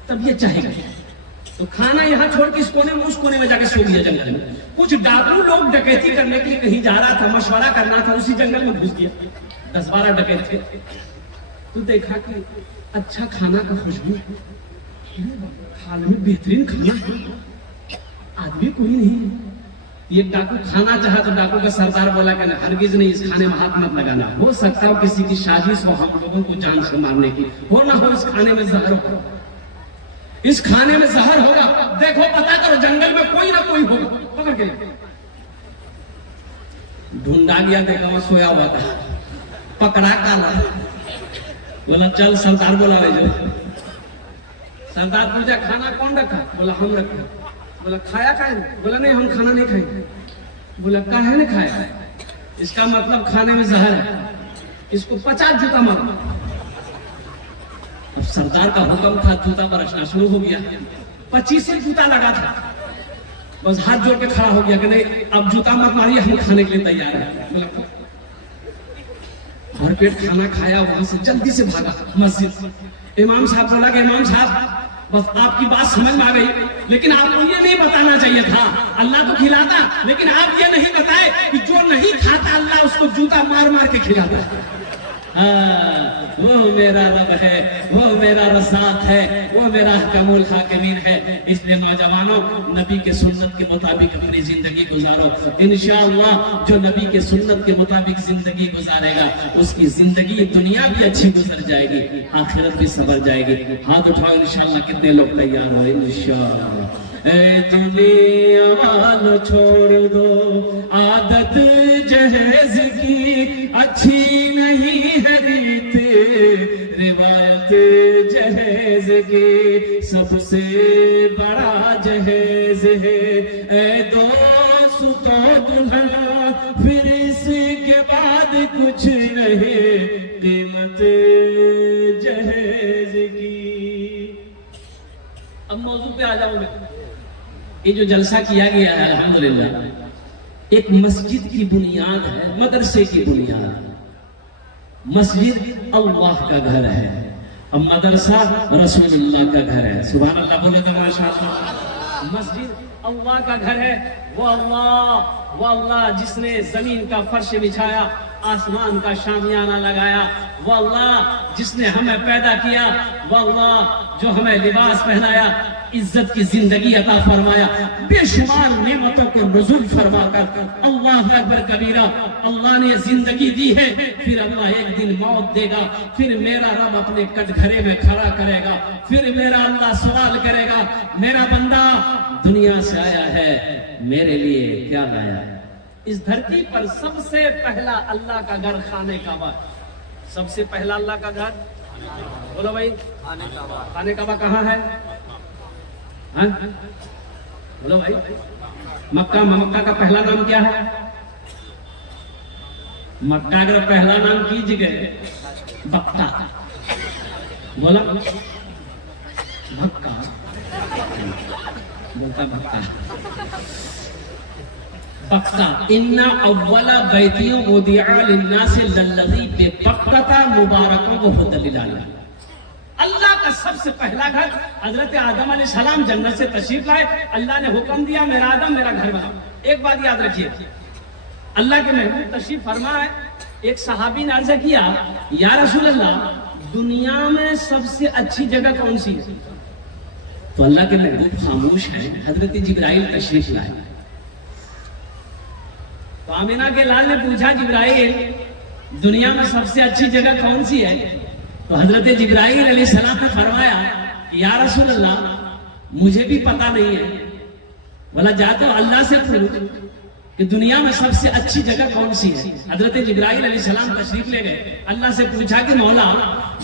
तब ये चाहेगा, तो खाना यहाँ छोड़ के इस कोने में उस कोने में जाके सो गया जंगल में। कुछ डाकू लोग डकैती करने के लिए कहीं जा रहा था, मशवरा करना था, उसी जंगल में घुस गया। 10-12 डकैत थे। तो देखा कि अच्छा खाना का खुशबू, थाल में बेहतरीन खाना, आदमी कोई नहीं। ये डाकू खाना चाहा तो डाकू का सरदार बोला कि हरगिज नहीं, इस खाने में हाथ मत लगाना, हो सकता हो किसी की साजिश हो हम लोगों को जान से मारने की, हो ना हो इस खाने में जहर हो, इस खाने में जहर होगा, देखो पता करो जंगल में कोई ना कोई होगा, पकड़ के ढूंढा गया, देखा वो सोया हुआ था, पकड़ा काला। बोला चल सरदार बोला रहे जो। सरदार पूछा खाना कौन रखा? बोला हम रखा। बोला खाया खाए? बोला नहीं हम खाना नहीं खाएंगे। बोला काहे नहीं खाया? इसका मतलब खाने में जहर है, इसको 50 जूता मारो। अब सरदार का हुक्म था, जूता बरसना शुरू हो गया। 25 जूता लगा था, बस हाथ जोड़ के खड़ा हो गया कि नहीं अब जूता मत मारिए, हम खाने के लिए तैयार है। बोला भर पेट खाना खाया, वहां से जल्दी से भागा मस्जिद। इमाम साहब बोला कि इमाम साहब बस आपकी बात समझ में आ गई, लेकिन आपको ये नहीं बताना चाहिए था, अल्लाह तो खिलाता, लेकिन आप ये नहीं बताए कि जो नहीं खाता अल्लाह उसको जूता मार मार के खिलाता है। वो मेरा रब है, वो मेरा रज़ाक है, वो मेरा हकामुल हाकिमीन है। इसलिए नौजवानों नबी के सुन्नत के मुताबिक अपनी जिंदगी गुजारो। इंशाअल्लाह जो नबी के सुन्नत के मुताबिक जिंदगी गुजारेगा उसकी जिंदगी दुनिया भी अच्छी गुजर जाएगी, आखिरत भी सवर जाएगी। हाथ उठाओ इंशाअल्लाह, कितने लोग तैयार हो? इंशाअल्लाह। ए दुनिया वालों छोड़ दो आदत जहेज की, अच्छी नहीं है रीत रिवायत जहेज की, सबसे बड़ा जहेज है। ए दोस्त तो दुल्हन फिर इसके बाद कुछ नहीं, कीमत जहेज की। अब मौजू पे आ जाऊं मैं। ये जो जलसा किया गया है अल्हम्दुलिल्लाह, एक मस्जिद की बुनियाद है, मदरसे की बुनियाद। मस्जिद अल्लाह का घर है और मदरसा रसूलुल्लाह का घर है। सुभान अल्लाह बोले तो माशाअल्लाह। मस्जिद अल्लाह का घर है, वो अल्लाह जिसने जमीन का फर्श बिछाया, आसमान का शामियाना लगाया, वो अल्लाह जिसने हमें पैदा किया, वो अल्लाह जो हमें लिबास पहनाया, इज्जत की जिंदगी अता फरमाया, बेशुमार नेमतों को नुज़ुल फरमाकर। अल्लाह अकबर कबीरा। अल्लाह ने जिंदगी दी है, फिर अल्लाह एक दिन मौत देगा, फिर मेरा रब अपने कटघरे में खड़ा करेगा, फिर मेरा अल्लाह सवाल करेगा, मेरा बंदा दुनिया से आया है, मेरे लिए क्या लाया? इस धरती पर सबसे पहला अल्लाह का घर खाने काबा, सबसे पहला अल्लाह का घर बोलो भाई, खाने काबा कहाँ है? हाँ? बोलो भाई, मक्का का पहला नाम क्या है? मक्का का पहला नाम कीजिए बक्का। बोला भक्का, बोलता भक्का बक्का। इन्ना अव्वला बैतियों मुदिया लिन्नास लल्लज़ी बिबक्का मुबारकों को हुदलिलाला। अल्लाह का सबसे पहला घर हजरत आदम अलैहिस्सलाम जन्नत से तशरीफ लाए। अल्लाह ने हुक्म दिया, मेरा आदम मेरा घर बनाओ। एक बात याद रखिए, अल्लाह के महबूब तशरीफ फरमा है। एक सहाबी ने अर्ज किया, या रसूल अल्लाह, दुनिया में सबसे अच्छी जगह कौन सी है? तो अल्लाह के महबूब खामोश हैं। हजरत जिब्राइल तशरीफ लाए। तो आमिना के लाल ने पूछा, जिब्राइल दुनिया में सबसे अच्छी जगह कौन सी है? तो हजरत जिब्राइल अलैहिस्सलाम ने फरमाया, या रसूल अल्लाह, मुझे भी पता नहीं है। बोला, जा तो अल्लाह से पूछ कि दुनिया में सबसे अच्छी जगह कौन सी है। हजरत जिब्राइल अलैहिस्सलाम तशरीफ ले गए। अल्लाह से पूछा कि मौला,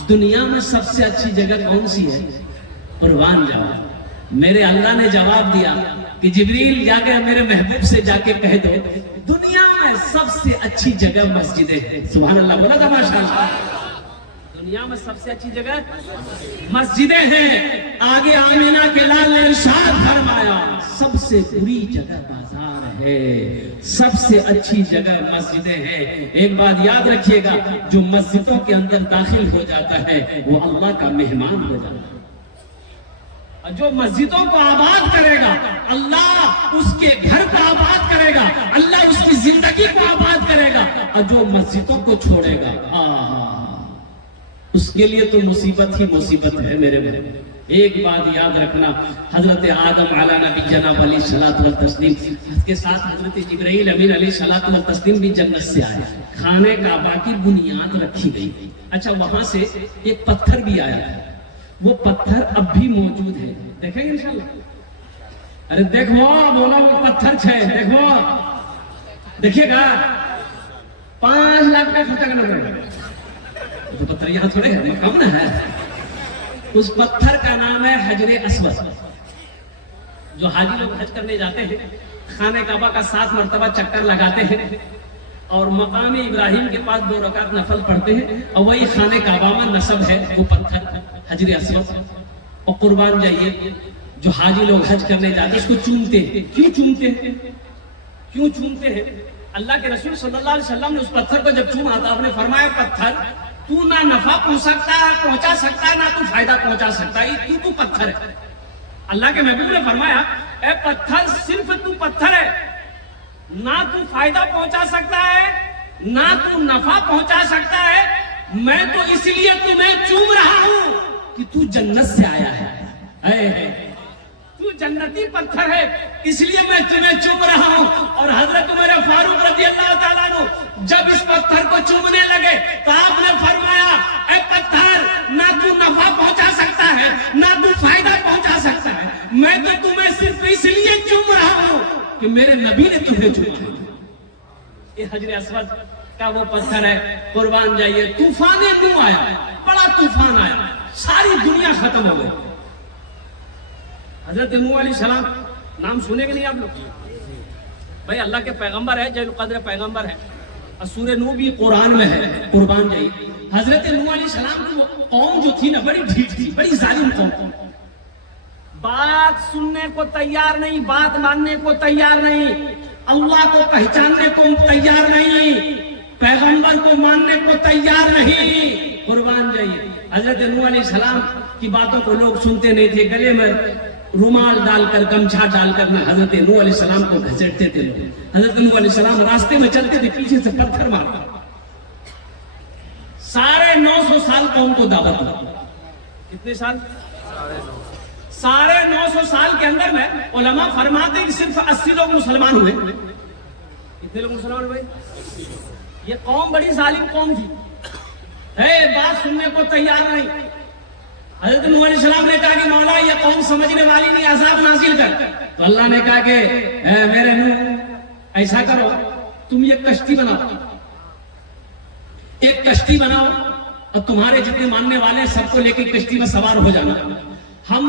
दुनिया में सबसे अच्छी जगह कौन सी है? कुर्बान जाओ। मेरे अल्लाह ने जवाब दिया कि जिब्रील जाके मेरे महबूब से जाके कह दो, दुनिया में सबसे अच्छी जगह मस्जिदें हैं। सुभान अल्लाह, बोला था माशाअल्लाह। दुनिया में सबसे अच्छी जगह मस्जिदें हैं। आगे आमिना के लाल ने इरशाद फरमाया, सबसे बुरी जगह बाजार है, सबसे अच्छी जगह मस्जिदें हैं। एक बात याद रखिएगा, जो मस्जिदों के अंदर दाखिल हो जाता है वो अल्लाह का मेहमान हो जाता है। और जो मस्जिदों को आबाद करेगा, अल्लाह उसके घर को आबाद करेगा, अल्लाह उसकी जिंदगी को आबाद करेगा। और जो मस्जिदों को छोड़ेगा, उसके लिए तो मुसीबत ही मुसीबत है मेरे भाई। एक बात याद रखना, हजरत आदम अला नबीना अलैहिस्सलातु व तस्लीम के साथ हजरत जिब्राइल अमीन अलैहिस्सलातु व तस्लीम भी जन्नत से आए। खाने काबा की बुनियाद रखी गई। अच्छा, वहां से एक पत्थर भी आया है, वो पत्थर अब भी मौजूद है, देखेंगे इंशाल्लाह। अरे देखो, बोला वो पत्थर है, देखो, देखिएगा 5 लाख का खर्चा करना पड़ेगा। तो पत्थर यहाँ थोड़े है, कम ना है। उस पत्थर का नाम है हजरे अस्वद। जो हाजी लोग हज करने जाते हैं, खाने काबा का 7 मरतबा चक्कर लगाते हैं और मकाम इब्राहिम के पास 2 रकात नफल पढ़ते हैं, और वही खाने काबा में नसब है वो पत्थर हजरे अस्वद। और कुर्बान जाइए, जो हाजी लोग हज करने जाते हैं उसको चूमते हैं। क्यों चूमते हैं? क्यों चूमते हैं? अल्लाह के रसूल सल्लल्लाहु अलैहि वसल्लम ने उस पत्थर को जब चूमा था, आपने फरमाया, पत्थर तू ना नफा पहुंचा सकता है, ना तू फायदा पहुंचा सकता है, तू पत्थर है। अल्लाह के महबूब ने फरमाया, ए पत्थर, सिर्फ तू पत्थर है, ना तू फायदा पहुंचा सकता है, ना तू नफा पहुंचा सकता है। मैं तो इसलिए तुम्हें चूम रहा हूं कि तू जन्नत से आया है। तू जन्नती पत्थर है, इसलिए मैं तुम्हें चूम रहा हूं। और हजरत उमर फारूक रज़ी अल्लाह ताला अन्हु जब इस पत्थर को चूमने लगे तो आपने फरमाया, ए पत्थर, ना तू नफा पहुंचा सकता है, ना तू फायदा पहुंचा सकता है, मैं तो तुम्हें सिर्फ इसलिए चूम रहा हूं कि मेरे नबी ने तुम्हें चूमा। ये हजरे अस्वद का वो पत्थर है। कुर्बान जाइए, तूफान नूह आया, बड़ा तूफान आया, सारी दुनिया खत्म हो गई। हजरत नूह अलैहिस्सलाम नाम सुनेंगे नहीं आप लोग? भाई अल्लाह के पैगंबर है, जैल कद्र पैगंबर है, और सूरह नूह भी कुरान में है। कुर्बान जाइए, हजरत नूह अलैहिस्सलाम की कौम जो थी ना, बड़ी ढीठ थी, बड़ी जालिम कौम। बात सुनने को तैयार नहीं, बात मानने को तैयार नहीं, अल्लाह को पहचानने को तैयार नहीं, पैगंबर को मानने को तैयार नहीं। कुर्बान जाइए, हजरत नूह अलैहिस्सलाम की बातों को लोग सुनते नहीं थे। गले में रुमाल डालकर, गमछा डालकर ना हजरत नूह अलैहिस्सलाम को घसीटते थे लोग। हजरत नूह अलैहिस्सलाम रास्ते में चलते थे, पीछे से पत्थर मारते। 950 साल कौम को दावत दी। कितने साल? 950 साल के अंदर में उलमा फरमाते कि सिर्फ 80 लोग मुसलमान हुए। कितने लोग मुसलमान हुए? ये कौम बड़ी जालिम कौम थी, है, बात सुनने को तैयार नहीं। हजरत नूह अलैहिस्सलाम ने कहा कि मौला, ये कौम समझने वाली नहीं, अज़ाब नाज़िल कर। तो अल्लाह ने कहा कि मेरे नूह, ऐसा करो, तुम ये कश्ती बनाओ, एक कश्ती बनाओ और तुम्हारे जितने मानने वाले हैं सबको लेके कश्ती में सवार हो जाना। हम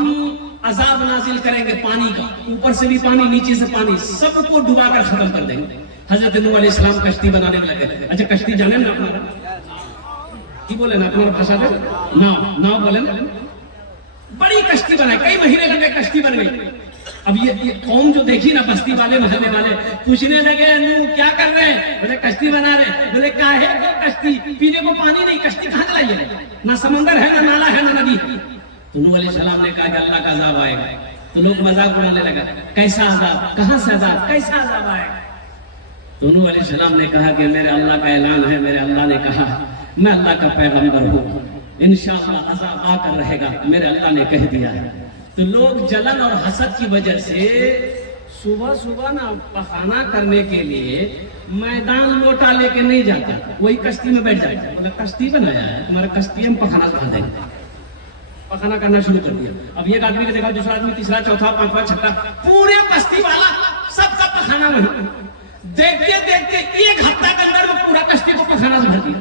अजाब नाजिल करेंगे पानी का, ऊपर से भी पानी नीचे से पानी, सबको डुबा कर खत्म कर देंगे। हजरत नूह अलैहिस्सलाम कश्ती बनाने में लगे। अच्छा कश्ती जाने ना अपना की बोले ना अपना भाषा में नाव बोले ना, बड़ी कश्ती बनाई, कई महीने लगे कश्ती बन गई। अब ये कौम जो देखी ना बस्ती वाले महल्ले वाले पूछने लगे नूह क्या कर रहे हैं? बोले कश्ती बना रहे। बोले काहे को कश्ती? पीने को पानी नहीं, कश्ती कहाँ चलाइए? ना समंदर है, ना नाला है, ना नदी। तो नूह अलैहिस्सलाम ने कहा कि अल्लाह का अजाब आएगा। तो लोग मजाक उड़ाने लगा, कैसा अजाब, कहां से अजाब, कैसा अजाब आएगा? तो नूह अलैहिस्सलाम ने कहा कि मेरे अल्लाह का ऐलान है, मेरे अल्लाह ने कहा मैं अल्लाह का पैगंबर हूँ, इंशाअल्लाह अजाब आकर रहेगा, मेरे अल्लाह ने कह दिया है। तो लोग जलन और हसद की वजह से सुबह सुबह ना पखाना करने के लिए मैदान लोटा लेके नहीं जाता, वही कश्ती में बैठ जाता। बोला कश्ती बनाया है, तुम्हारा कश्ती में पखाना कहा देंगे। पखाना करना शुरू कर दिया। अब एक आदमी को देखा, दूसरा आदमी, तीसरा, चौथा, पांचवा, छठा, पूरे बस्ती वाला सबका पखाना में। देखते देखते एक हफ्ता के अंदर वो पूरा कश्ती को पखाना से भर दिया।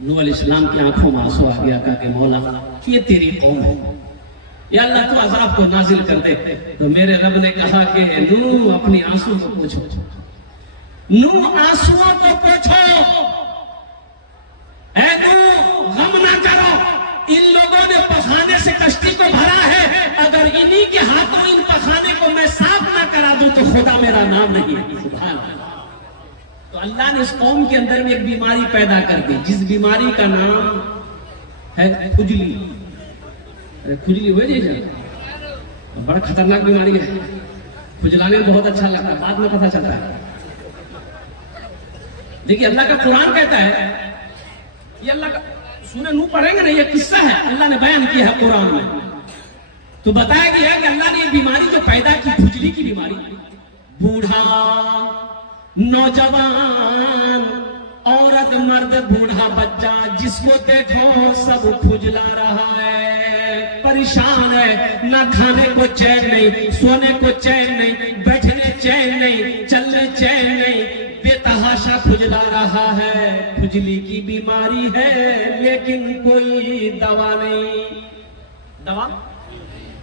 नूह अलैहिस्सलाम की आंखों में आंसू आ गया, कहा कि मौला ये तेरी कौम है, या अल्लाह तू अजाब को नाजिल कर दे। तो मेरे रब ने कहा कि नूह अपनी आंसू को पूछो, नूह आंसुओं को पूछो, ऐ नूह गम ना करो, इन लोगों ने पखाने से कश्ती को भरा है, अगर इन्हीं के हाथों इन पखाने को मैं साफ ना करा दूं तो खुदा मेरा नाम नहीं है। सुभान अल्लाह। तो अल्लाह ने इस कौम के अंदर में एक बीमारी पैदा कर दी, जिस बीमारी का नाम है खुजली। अरे खुजली हुए जी बड़ा खतरनाक बीमारी है। खुजलाने में बहुत अच्छा लगता है, बाद में पता चलता है। देखिए अल्लाह का कुरान कहता है, ये अल्लाह का सूरह नूह पढ़ेंगे ना, ये किस्सा है अल्लाह ने बयान किया है कुरान में। तो बताया गया है कि अल्लाह ने ये बीमारी जो पैदा की, खुजली की बीमारी, बूढ़ा नौजवान औरत मर्द बूढ़ा बच्चा जिसको देखो सब खुजला रहा है, परेशान है, ना खाने को चैन नहीं, सोने को चैन नहीं, बैठने चैन नहीं, चलने चैन नहीं, बेतहाशा खुजला रहा है। खुजली की बीमारी है लेकिन कोई दवा नहीं। दवा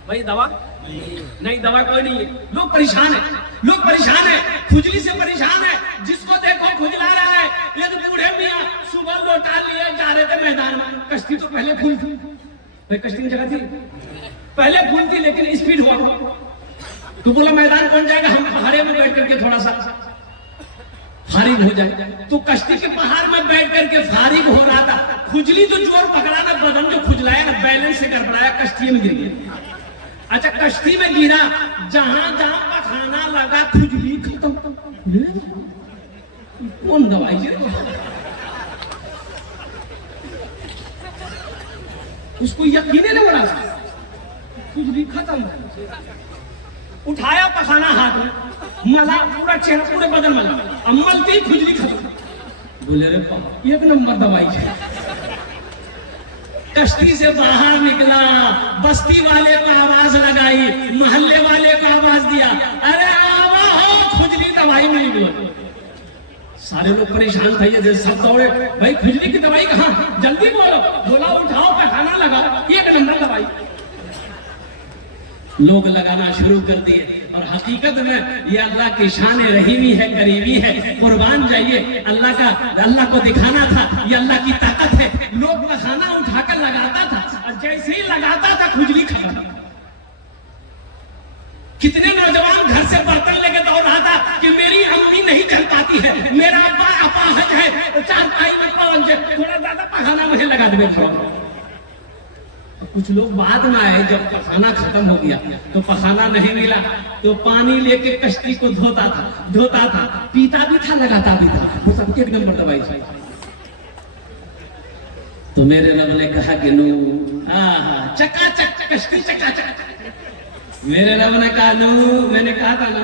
भाई, दवा नहीं, दवा कोई नहीं है। लोग परेशान है, लोग परेशान है, खुजली से परेशान है, जिसको देखो खुजला रहा है। ये तो बूढ़े मियां सुबह लोटा लिए जा रहे थे मैदान में, कश्ती तो पहले फुल थी भाई, कश्ती की जगह थी पहले फुल थी, लेकिन स्पीड हुआ तो बोला मैदान कौन जाएगा, हम पहाड़े में बैठ करके थोड़ा सा फारिग हो जाए। तो कश्ती के पहाड़ में बैठ करके फारिग हो रहा था, खुजली तो जोर पकड़ा ना, बदन जो खुजलाया ना, बैलेंस से गड़बड़ाया, कश्ती में गिर गया। अच्छा कश्ती में गिरा, जहां जहां पखाना लगा खुजली खत्म। कौन दवाई है? उसको यकीन नहीं हो रहा, खुजली खत्म। उठाया पखाना हाथ में, मला पूरा चेहरा पूरे बदन मला, मलती खुजली खत्म। बोले रे पापा एक नंबर दवाई है। कश्ती से बाहर निकला, बस्ती वाले को आवाज लगाई, मोहल्ले वाले को आवाज दिया, अरे आवा हो खुजली दवाई मिल गई। सारे लोग परेशान थे, ये सब दौड़े, भाई खुजली की दवाई कहाँ, जल्दी बोलो। बोला उठाओ पखाना लगाओ, एक नंबर दवाई। लोग लगाना शुरू कर दिए, और हकीकत में ये अल्लाह की शान रहीमी है, करीबी है। कुर्बान जाइए, अल्लाह को दिखाना था ये अल्लाह की ताकत है। लोग पखाना उठाकर लगाता था, और जैसे ही लगाता था खुजली खत्म। कितने नौजवान घर से बर्तन लेके दौड़ रहा था कि मेरी अम्मी नहीं चल पाती है, मेरा अब्बा अपाहज है, चारपाई में पहुंच जाए, थोड़ा ज्यादा पखाना मुझे लगा दे। कुछ लोग बाद में आए, जब पखाना खत्म हो गया तो पखाना नहीं मिला, तो पानी लेके कश्ती को धोता था, पीता भी था, लगाता भी था, वो सब एक नंबर दवाई। तो मेरे रब ने कहा कि नूह चकाचक कश्ती चकाचक। मेरे रब ने कहा नूह, मैंने कहा था ना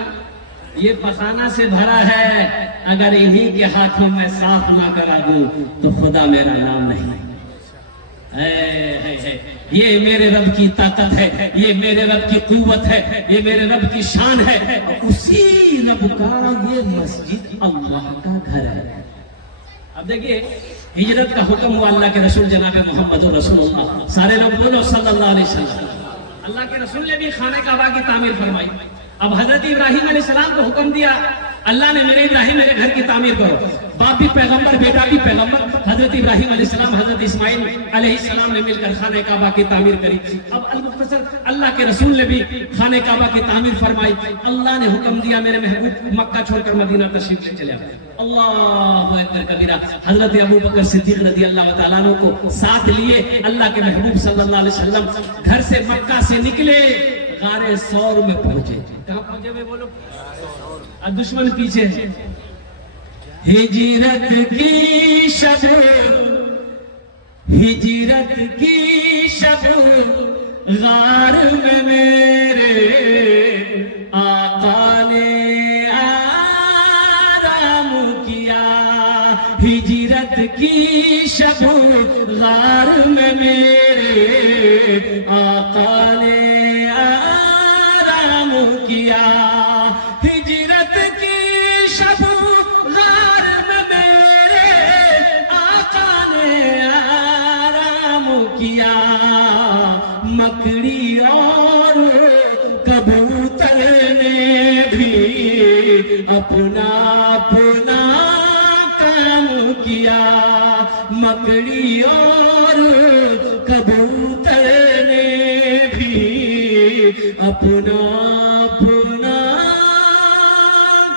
ये पखाना से भरा है, अगर इन्हीं के हाथों में साफ ना करा दूं तो खुदा मेरा नाम नहीं। ये मेरे रब की ताकत है, ये मेरे रब की कुव्वत है, ये मेरे रब की शान है। उसी रब का ये मस्जिद अल्लाह का घर है। अब देखिए हिजरत का हुक्म हुआ अल्लाह के रसूल जनाब मोहम्मद रसूलुल्लाह, सारे लोग बोलो सल्लल्लाहु अलैहि वसल्लम। अल्लाह के रसूल ने भी खाने काबा की तामीर फरमाई। अब हजरत इब्राहिम अलैहिस्सलाम को हुक्म दिया अल्लाह ने, मेरे इब्राहिम मेरे घर की तामीर करो। बाप भी पैगंबर, बेटा भी पैगंबर, हजरत इब्राहिम अलैहिस्सलाम हजरत इस्माइल अलैहिस्सलाम ने मिलकर खाने काबा की तामीर करी। अब अल-मुख्तसर अल्लाह के रसूल ने भी खाने काबा की तामीर फरमाई। अल्लाह ने हुक्म दिया मेरे महबूब मक्का छोड़कर मदीना तशरीफ ले चले आए। अल्लाहु अकबर कबीरा। हजरत अबू बकर सिद्दीक रज़ी अल्लाह तआला अन्हु को साथ लिए अल्लाह के महबूब सल्लल्लाहु अलैहि वसल्लम घर से मक्का से निकले, गारे सौर में पहुंचे। कहां पहुंचे भाई बोलो? और दुश्मन पीछे है। हिजरत की शब, हिजरत की शब गार में मेरे आका ने आराम किया। हिजरत की शब गार में मेरे आका ने आराम किया। हिजरत की शब गार में मेरे आका ने आराम किया। मकड़ी और कबूतर ने भी अपना अपना काम किया। मकड़ी और कबूतर ने भी अपना अपना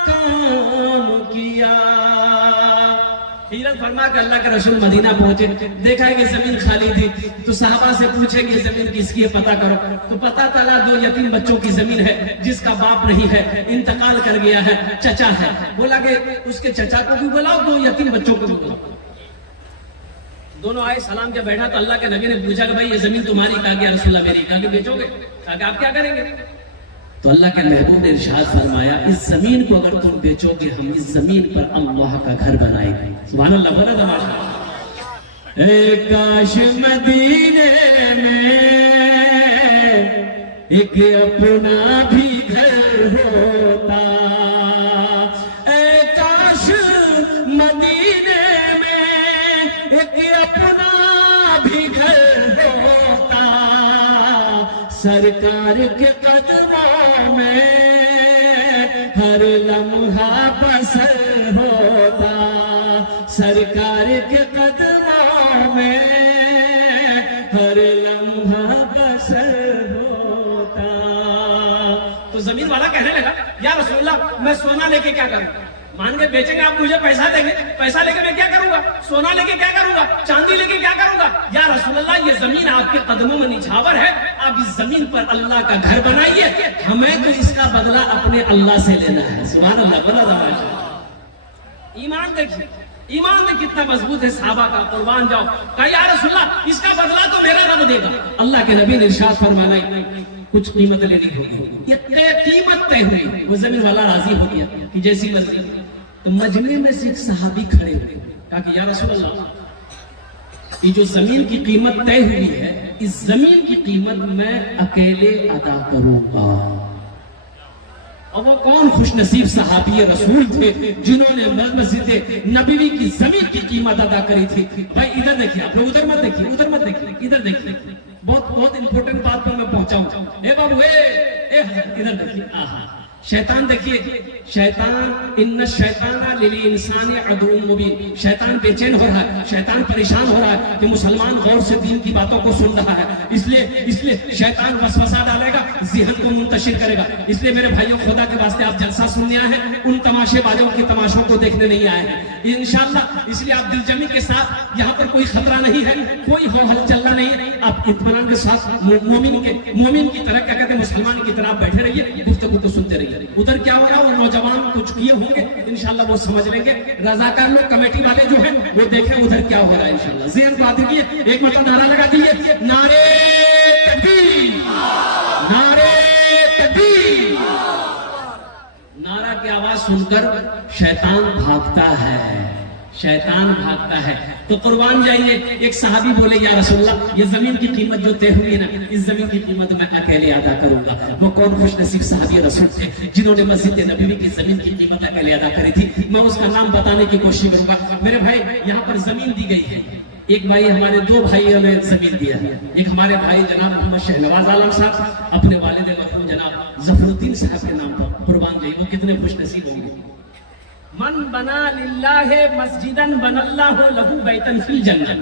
काम किया। हिजरत फरमा के अल्लाह के रसूल मदीना पहुंचे, देखा है कि जमीन खाली थी, तो साहबा से पूछे कि जमीन किसकी है पता करो। तो पता चला 2 यतीम बच्चों की जमीन है, जिसका बाप नहीं है, इंतकाल कर गया है, चचा है। बोला कि उसके चचा को भी बुलाओ, 2 यतीम बच्चों को भी बुलाओ। दोनों आए, सलाम के बैठा तो अल्लाह के नबी ने पूछा कि भाई ये जमीन तुम्हारी? कहा कि रसूलुल्लाह मेरी। कहा कि बेचोगे? कहा कि आप क्या करेंगे? तो अल्लाह के महबूब ने इरशाद फरमाया इस जमीन को अगर तुम बेचोगे हम इस जमीन पर अल्लाह का घर बनाएंगे। सुभान अल्लाह। बोला तमाशा। काश मदीने में एक अपना भी घर होता। काश मदीने में एक अपना भी घर होता। सरकार के कदमों में हर लम्हा बसर होता। सरकार के कदमों में हर लम्हा बसर होता। तो जमीन वाला कहने लगा या रसूलल्लाह मैं सोना लेके क्या करूं? मान के बेचेंगे आप, मुझे पैसा देंगे, पैसा लेके मैं क्या करूंगा? सोना लेके क्या करूंगा? चांदी लेके क्या करूंगा? या रसूलल्लाह ये जमीन आपके कदमों में निछावर है, आप इस जमीन पर अल्लाह का घर बनाइए, हमें तो इसका बदला अपने अल्लाह से लेना है। सुभान अल्लाह। बोला तमाशा। ईमान देखिए, ईमान में कितना मजबूत है साहबा का। कुर्बान जाओ। कहा या रसूलल्लाह इसका बदला तो मेरा रब देगा। अल्लाह के नबी ने इरशाद फरमाया कुछ कीमत लेनी होगी, ये कीमत तय हुई। वो जमीन वाला राजी हो गया कि जैसी मर्जी। तो मजमे में से एक सहाबी खड़े हुए, कहा कि या रसूलल्लाह ये जो जमीन की कीमत तय हुई है, इस जमीन की कीमत मैं अकेले अदा करूंगा। और वो कौन खुशनसीब सहाबी रसूल थे जिन्होंने मस्जिद नबवी की जमीन की कीमत अदा करी थी। भाई इधर देखिए, आप लोग उधर मत देखिए, उधर मत देखिए, इधर देखिए। बहुत बहुत इंपॉर्टेंट बात पर मैं पहुंचाऊं। ए बाबू इधर देखिए। शैतान देखिए, शैतान इन्न शैताना लिल इंसानी अदुव्वुम मुबीन। शैतान बेचैन हो रहा है, शैतान परेशान हो रहा है कि मुसलमान गौर से दीन की बातों को सुन रहा है। इसलिए शैतान वसवसा डालेगा, ज़हन को मुंतशिर करेगा। इसलिए मेरे भाइयों खुदा के वास्ते आप जलसा सुनने आए हैं, उन तमाशेबाजों के तमाशों को देखने नहीं आए हैं इंशाअल्लाह। इसलिए आप दिलजमी के साथ, यहाँ पर कोई खतरा नहीं है, कोई हो हलचल नहीं है, आप इत्मीनान के साथ मोमिन की तरह, क्या कहते हैं, मुसलमान की तरह बैठे रहिए, गुफ्तगू तो सुनते रहिए। उधर क्या हो रहा है वो नौजवान कुछ किए होंगे, इंशाल्लाह वो समझ लेंगे। रजाकार लोग, कमेटी वाले जो हैं वो देखें उधर क्या हो रहा है इंशाल्लाह। ज़हन को आते किए, एक मतलब नारा लगा दीजिए, नारे तकबीर, नारे तकबीर। नारा की आवाज सुनकर शैतान भागता है। शैतान भागता है। तो कुर्बान जाइए। एक सहाबी बोले या रसूलल्लाह ये जमीन की कीमत जो तय हुई है ना, इस जमीन की कीमत मैं अकेले अदा करूंगा। वो कौन खुश नसीब सहाबी रसूल थे जिन्होंने मस्जिद नबवी की जमीन की कीमत अकेले अदा करी थी। मैं उसका नाम बताने की कोशिश करूंगा। मेरे भाई यहाँ पर जमीन दी गई है। एक भाई हमारे, दो भाइयों ने जमीन दिया है। एक हमारे भाई जनाब मोहम्मद शहनवाज आलम साहब अपने वालिद मरहूम जनाब जफरुद्दीन साहब के नाम पर कुर्बान जाइए। वो कितने खुश नसीब होंगे। मन बना लिल्लाह मस्जिदन बनल्लाहु लहू बैतन फिल जन्नत।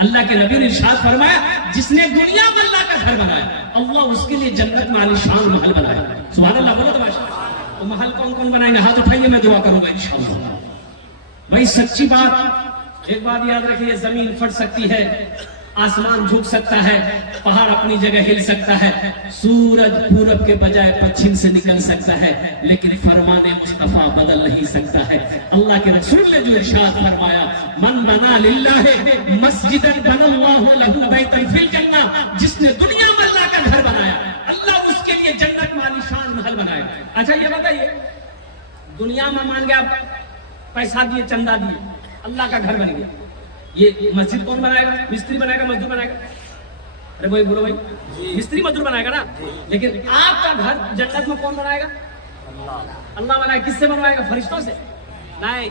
अल्लाह के नबी ने इरशाद फरमाया जिसने दुनिया में अल्लाह का घर बनाया, अल्लाह उसके लिए जन्नत में आलीशान महल बनाया। सुभान अल्लाह, बोलो तो माशाअल्लाह। तो महल कौन कौन बनाएंगे? हाथ उठाइए, मैं दुआ करूंगा इंशाअल्लाह। भाई सच्ची बात, एक बात याद रखिए, जमीन फट सकती है, आसमान झुक सकता है, पहाड़ अपनी जगह हिल सकता है, सूरज पूरब के बजाय पश्चिम से निकल सकता है, लेकिन फरमाने मुस्तफा बदल नहीं सकता है। अल्लाह के रसूल ने जो इरशाद फरमाया, मन बना लिल्लाह मस्जिदन बनल्लाहु लहू बैतन फिल जन्नह, जिसने दुनिया में अल्लाह का घर बनाया, अल्लाह उसके लिए जन्नत में आलीशान महल बनाया। अच्छा ये बताइए, दुनिया में मान गया पैसा दिए, चंदा दिए, अल्लाह का घर बन गया, ये मस्जिद कौन बनाएगा? मिस्त्री बनाएगा, मजदूर बनाएगा? अरे भाई बोलो भाई, मिस्त्री मजदूर बनाएगा ना। लेकिन आपका घर जन्नत में कौन बनाएगा? अल्लाह बनाएगा। किससे बनवाएगा? फरिश्तों से? नहीं।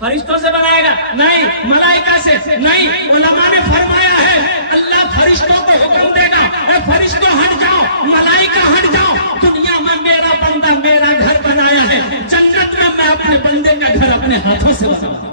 फरिश्तों से बनाएगा? नहीं। मलाइका से? नहीं। उलमा ने फरमाया है अल्लाह फरिश्तों को हुक्म देगा, अरे फरिश्तों हट जाओ, मलाइका हट जाओ, दुनिया में मेरा बंदा मेरा घर बनाया है, जन्नत में मैं अपने बंदे का घर अपने हाथों से बनाऊंगा।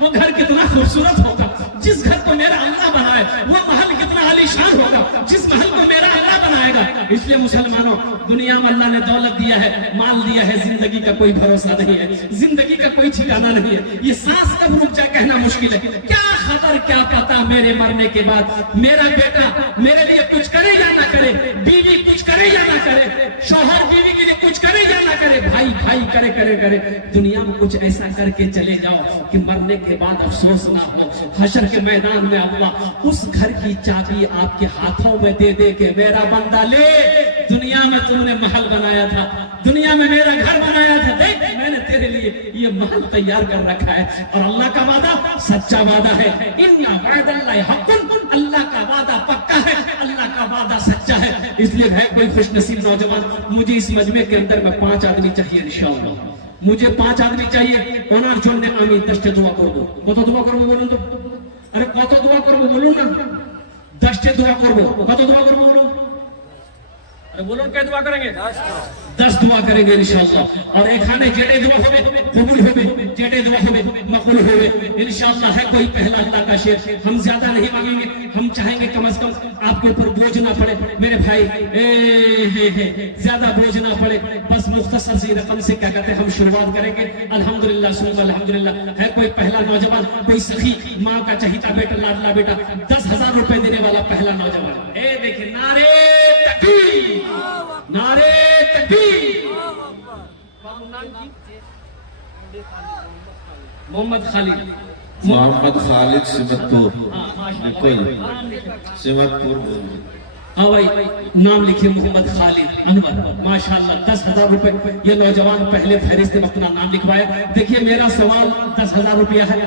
वो घर कितना खूबसूरत होगा जिस घर को मेरा अल्लाह बनाए, वो महल कितना आलीशान होगा जिस महल को मेरा अल्लाह बनाएगा। इसलिए मुसलमानों, दुनिया में अल्लाह ने दौलत दिया है, माल दिया है, जिंदगी का कोई भरोसा नहीं है, जिंदगी का कोई ठिकाना नहीं है। ये सांस कब रुक जाए कहना मुश्किल है। क्या खबर, क्या पता मेरे मरने के बाद मेरा बेटा मेरे लिए कुछ करे या ना करे, बीवी कुछ करे या ना करे, शौहर बीवी के लिए कुछ करे या ना करे, भाई भाई करे करे करे। दुनिया में कुछ ऐसा करके चले जाओ कि मरने के बाद अफसोस ना हो। हशर के मैदान में अल्लाह उस घर की चाबी आपके हाथों में दे दे के, मेरा बंदा ले, दुनिया में तुमने महल बनाया था, दुनिया में मेरा घर बनाया था, देख मैंने तेरे लिए ये महल तैयार कर रखा है। और अल्लाह का वादा सच्चा वादा है, इन्ना वअदल्लाहि हक़्क़ुन, अल्लाह का वादा पक्का है, अल्लाह का वादा सच्चा है। इसलिए है कोई खुश नसीब नौजवान, मुझे इस मजमे के अंदर में 5 आदमी चाहिए इंशाअल्लाह। मुझे 5 आदमी चाहिए। ओनार छोड़ने आमी 10 दुआ করব। কত দোয়া করব বলুন তো? আরে কত দোয়া করব বলুন না? 10 দোয়া করব। কত দোয়া করব বলুন? अरे बोलो क्या दुआ करेंगे? 10 दुआ करेंगे इंशाअल्लाह। और एखाने जेटे दुआ होवे कबूल होवे, जेटे दुआ होवे मकबूल होवे इंशाअल्लाह। है कोई पहला अल्लाह का शेर, हम ज्यादा नहीं मांगेंगे, हम चाहेंगे कम से कम आपके ऊपर बोझ ना पड़े मेरे भाई, ज्यादा बोझ ना पड़े, बस मुख्तसर सी रकम से क्या कहते हैं हम शुरुआत करेंगे। अल्हम्दुलिल्लाह सुम्मा अल्हम्दुलिल्लाह। है कोई पहला नौजवान, कोई सखी, माँ का चहीता बेटा, लाडला बेटा, 10,000 रुपए देने वाला पहला नौजवान? देखिए, नारे तकबीर, नारे तकबीर। मोहम्मद खालिद, मोहम्मद खालिद सिमतपुर, सिमतपुर। हाँ भाई, नाम लिखिए मोहम्मद खालिद अनवर, माशाल्लाह। 10,000 रुपए ये नौजवान पहले फहरिस्त में अपना नाम लिखवाया। देखिए मेरा सवाल 10,000 रुपया है,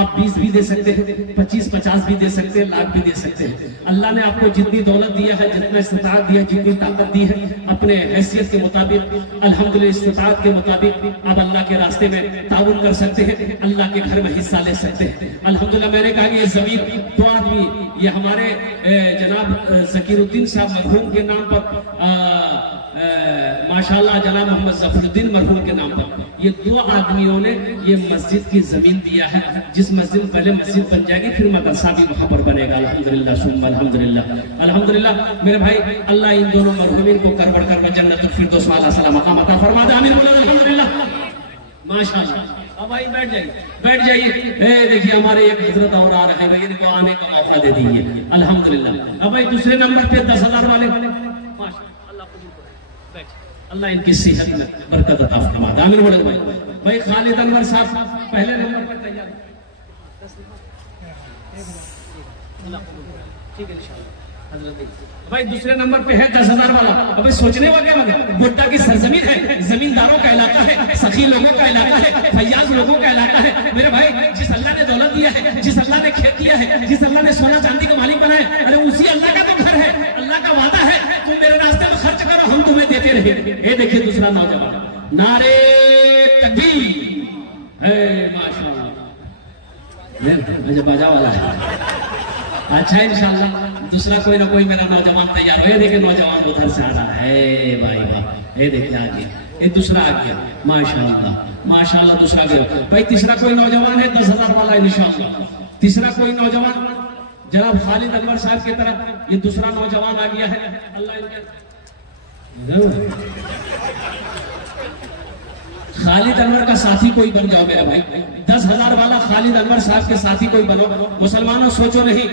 आप 20 भी दे सकते हैं, 25-50 भी दे सकते हैं, लाख भी दे सकते हैं। अल्लाह ने आपको जितनी दौलत दिया है, जितना इस्तिताअत दिया, जितनी ताकत दी है, अपने हैसियत के मुताबिक अल्हम्दुलिल्लाह इस्तिताअत के मुताबिक आप अल्लाह के रास्ते में ताउन कर सकते हैं, अल्लाह के घर में हिस्सा ले सकते हैं। अल्हम्दुलिल्लाह मैंने कहा कि ये जमीन 2 आदमी, ये हमारे जनाब जकीरुद्दीन साहब मरहूम के नाम पर, माशाल्लाह जनाब मोहम्मद जफरुद्दीन मरहूम के नाम पर, ये 2 आदमियों ने ये मस्जिद की जमीन दिया है। जिस मस्जिद पहले मस्जिद बन जाएगी फिर मदरसा भी वहां पर बनेगा। अल्हम्दुलिल्लाह सुम्मा अल्हम्दुलिल्लाह। अल्हम्दुलिल्लाह मेरे भाई, अल्लाह इन दोनों मरहूमीन को करवड़ कर जन्नतुल फिरदौस वाला सलाम मकाम अता फरमा दे। आमीन बोलो अल्हम्दुलिल्लाह, माशाल्लाह। अब भाई बैठ जाइए, बैठ जाइए। देखिए हमारे एक हजरत और आ रहे हैं, इनको आने का मौका दे दीजिए। अल्हम्दुलिल्लाह। अब भाई दूसरे नंबर पे 10,000 वाले, अल्लाह इनकी सेहत में बरकत अता फरमा दे। आमीन बोलो भाई। खालिद अनवर साहब पहले नंबर पर तैयार, ठीक है इंशाअल्लाह। भाई दूसरे नंबर पे है 10,000 वाला। अबे सोचने वाले गोड्डा की सरजमीन है, जमींदारों का इलाका है, सखी लोगों का इलाका है, फैयाज लोगों का इलाका है। मेरे भाई जिस अल्लाह ने दौलत दिया है, जिस अल्लाह ने खेत दिया है, जिस अल्लाह ने सोना चांदी का मालिक बनाया, अरे उसी अल्लाह का तो घर है। अल्लाह का वादा है तुम मेरे रास्ते में खर्च करो, हम तुम्हें देते रहेंगे। ये देखिए दूसरा नौजवान, नारे तकबीर है, माशाअल्लाह बाजा वाला है। अच्छा इंशाल्लाह दूसरा कोई ना कोई मेरा नौजवान तैयार हो। ये देखिए नौजवान उधर से आ रहा है भाई वाह, ये देखिए आगे, ये दूसरा आ गया माशाल्लाह माशाल्लाह, दूसरा गया भाई। तीसरा कोई नौजवान है 10,000 वाला इंशाल्लाह। तीसरा कोई नौजवान जनाब खालिद अनवर साहब की तरफ, ये दूसरा नौजवान आ गया है। अल्लाह खालिद अनवर का साथी कोई बन जाओ मेरा भाई। 10,000 वाला खालिद अनवर साहब के साथी कोई बनो। मुसलमानों सोचो नहीं,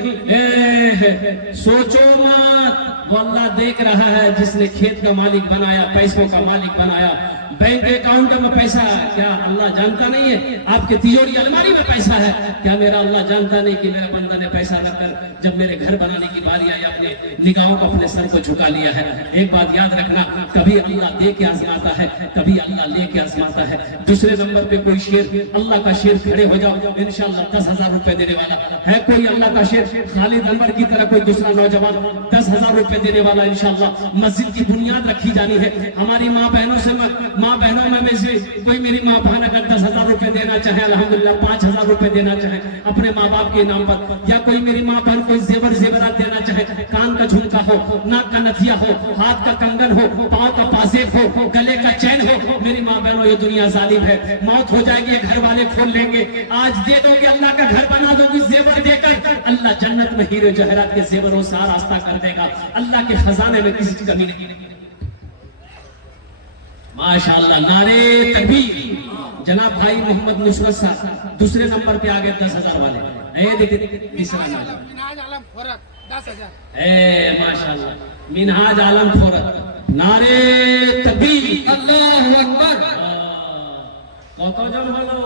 सोचो मत, वो अल्लाह देख रहा है जिसने खेत का मालिक बनाया, पैसों का मालिक बनाया। बैंक अकाउंट में पैसा क्या अल्लाह जानता नहीं है? आपके तिजोरी अलमारी में पैसा है क्या मेरा अल्लाह जानता नहीं कि मेरे बंदा ने पैसा रखकर जब मेरे घर बनाने की बारी आई अपने निगाहों को अपने सर को झुका लिया है। एक बात याद रखना, कभी अल्लाह दे के आजमाता है, कभी अल्लाह लेके आजमाता है। दूसरे नंबर पे कोई शेर, अल्लाह का शेर, खड़े हो जाओ इंशाल्लाह 10,000 रुपए देने वाला है कोई अल्लाह का शेर। खालिद अनवर की तरह कोई दूसरा नौजवान 10,000 रुपए देने वाला इंशाल्लाह। मस्जिद की बुनियाद रखी जानी है। हमारी माँ बहनों से, माँ बहनों में से कोई मेरी माँ बहन अगर 10,000 रुपए देना चाहे, अल्हम्दुलिल्लाह 5,000 रुपए देना चाहे अपने माँ बाप के नाम पर, या कोई मेरी माँ बहन कोई जेवरात देना चाहे, कान का झुमका हो, नाक का नथिया हो, हाथ का कंगन हो, पाँव का पाजेब हो, गले का चैन हो, मेरी माँ बहनों ये दुनिया जालिम है, मौत हो जाएगी घर वाले खोल लेंगे। आज दे दोगे अल्लाह का घर बना दोगी जेवर देकर, अल्लाह जन्नत में हीरे जवाहरात के जेवरों से रास्ता कर देगा। अल्लाह के खजाने में किसी कमी नहीं। माशाअल्लाह, नारे तकबीर। जनाब भाई मोहम्मद नुसरत साहब दूसरे नंबर पे आ गए 10,000 वाले। देखिए तीसरा मिनहाज आलम फोरत 10,000। माशाअल्लाह, मिनहाज आलम फोरत, नारे तकबीर, अल्लाहु अकबर। কতজন হলো?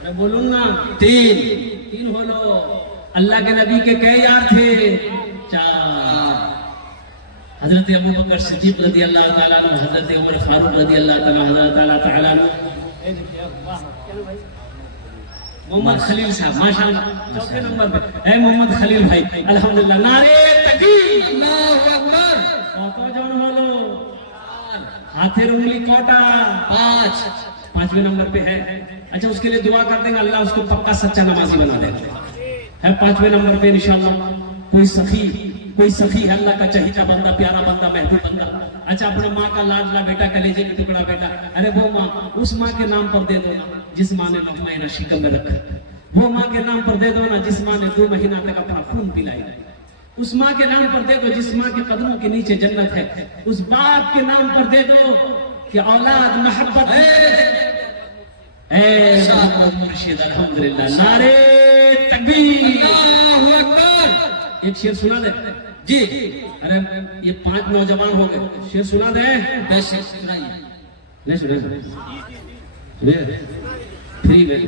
अरे बोलूं ना, तीन হলো। अल्लाह के नबी के कई यार थे? 4। हजरत अबू बकर सिद्दीक रज़ी अल्लाह ताला अन्हु, हजरत उमर फारूक रज़ी अल्लाह ताला अन्हु, मोहम्मद खलील साहब माशाअल्लाह चौथे नंबर पे है। मोहम्मद खलील भाई अल्हम्दुलिल्लाह, नारे तकबीर, अल्लाहु अकबर। কতজন হলো? हाथेर उंगली कोटा 5, 5वें नंबर पे है। अच्छा उसके लिए दुआ कर देंगे, अल्लाह उसको पक्का सच्चा नमाजी बना देगा। है 5वें नंबर पे इंशाल्लाह। कोई सखी है अल्लाह का चहीता बंदा, प्यारा बंदा, महबूब बंदा। अच्छा अपना माँ का लाडला बेटा, कलेजे का टुकड़ा बेटा, अरे वो माँ, उस माँ के नाम पर दे दो जिस माँ ने महीना शिकम में रखा। वो माँ के नाम पर दे दो ना जिस माँ ने 2 महीना तक अपना खून पिलाई। उस माँ के नाम पर दे दो जिस माँ के कदमों के नीचे जन्नत है। उस बाप के नाम पर दे दो कि औलाद मोहब्बत है। मुर्शिद अल्हम्दुलिल्लाह, नारे तकबीर, अल्लाहु अकबर। एक शेर सुना दे जी। अरे ये 5 नौजवान हो गए, शेर सुना दे। नहीं सुना फ्री में।